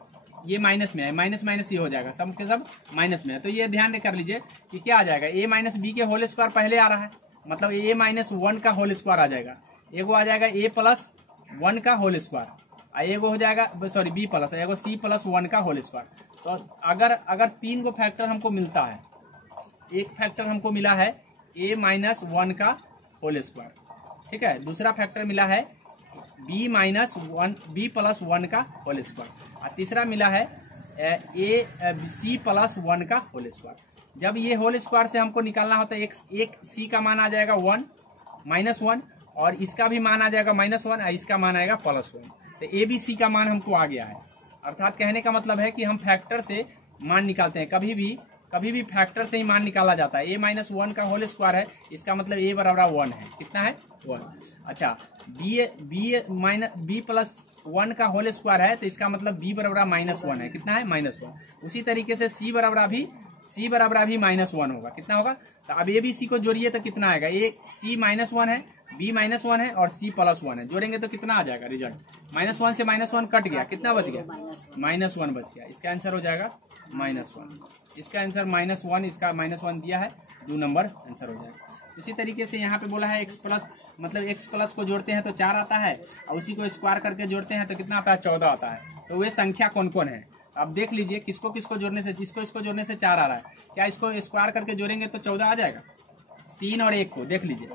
ये माइनस में है, माइनस ये हो जाएगा, सब के सब माइनस में है। तो ये ध्यान कर लीजिए कि क्या आ जाएगा, a - b के होल स्क्वायर पहले आ रहा है, मतलब a - 1 का होल स्क्वायर आ जाएगा। एगो आ जाएगा a + 1 का होल स्क्वायर, एगो हो जाएगा, सॉरी b प्लस, एगो c + 1 का होल स्क्वायर। तो अगर 3 को फैक्टर हमको मिलता है, एक फैक्टर हमको मिला है a - 1 का होल स्क्वायर, ठीक है। दूसरा फैक्टर मिला है b - 1 b + 1 का होल स्क्वायर, और तीसरा मिला है c + 1 का होल स्क्वायर। जब ये होल स्क्वायर से हमको निकालना होता है, एक c का मान आ जाएगा 1 -1, और इसका भी मान आ जाएगा -1 और इसका मान आएगा +1। तो a b c का मान हमको आ गया है। अर्थात कहने का मतलब है कि हम फैक्टर से मान निकालते हैं, कभी भी फैक्टर से ही मान निकाला जाता है। a - 1 का होल स्क्वायर है, इसका मतलब a बराबर 1 है। कितना है, 1। अच्छा, b + 1 का होल स्क्वायर है, तो इसका मतलब b बराबर -1 है। कितना है, -1। उसी तरीके से c बराबर भी -1 होगा। कितना होगा, तो अब a b c को जोड़िए तो कितना आएगा, c -1 है, b -1 है और c +1 है, जोड़ेंगे तो कितना आ जाएगा रिजल्ट, -1 से -1 कट गया, कितना बच गया, -1 बच गया। इसका आंसर हो जाएगा -1। इसका आंसर -1, इसका -1 दिया है, 2 नंबर आंसर हो जाएगा। उसी तरीके से यहाँ पे बोला है x+, मतलब x+ को जोड़ते हैं तो 4 आता है, और उसी को स्क्वायर करके जोड़ते हैं तो कितना आता है, 14 आता है। तो वे संख्या कौन कौन है, अब देख लीजिए, किसको जोड़ने से, इसको जोड़ने से 4 आ रहा है, क्या इसको स्क्वायर करके जोड़ेंगे तो 14 आ जाएगा। 3 और 1 को देख लीजिए,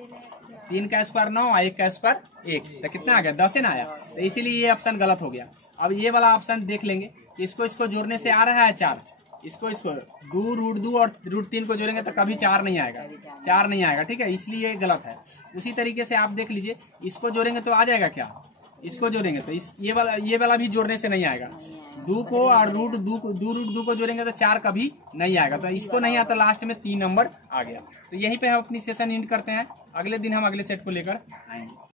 3 का स्क्वायर 9 और 1 का स्क्वायर 1, तो कितना आ गया 10 ना आया, तो इसीलिए ये ऑप्शन गलत हो गया। अब ये वाला ऑप्शन देख लेंगे, इसको जोड़ने से आ रहा है 4, इसको 2 और √3 को जोड़ेंगे तो कभी 4 नहीं आएगा, 4 नहीं आएगा, ठीक है, इसलिए ये गलत है। उसी तरीके से आप देख लीजिए, इसको जोड़ेंगे तो आ जाएगा क्या, इसको जोड़ेंगे तो ये वाला भी जोड़ने से नहीं आएगा। 2 को और √2 को जोड़ेंगे तो 4 कभी नहीं आएगा, तो इसको नहीं आता, लास्ट में 3 नंबर आ गया। तो यहीं पे हम अपनी सेशन एंड करते हैं, अगले दिन हम अगले सेट को लेकर आएंगे।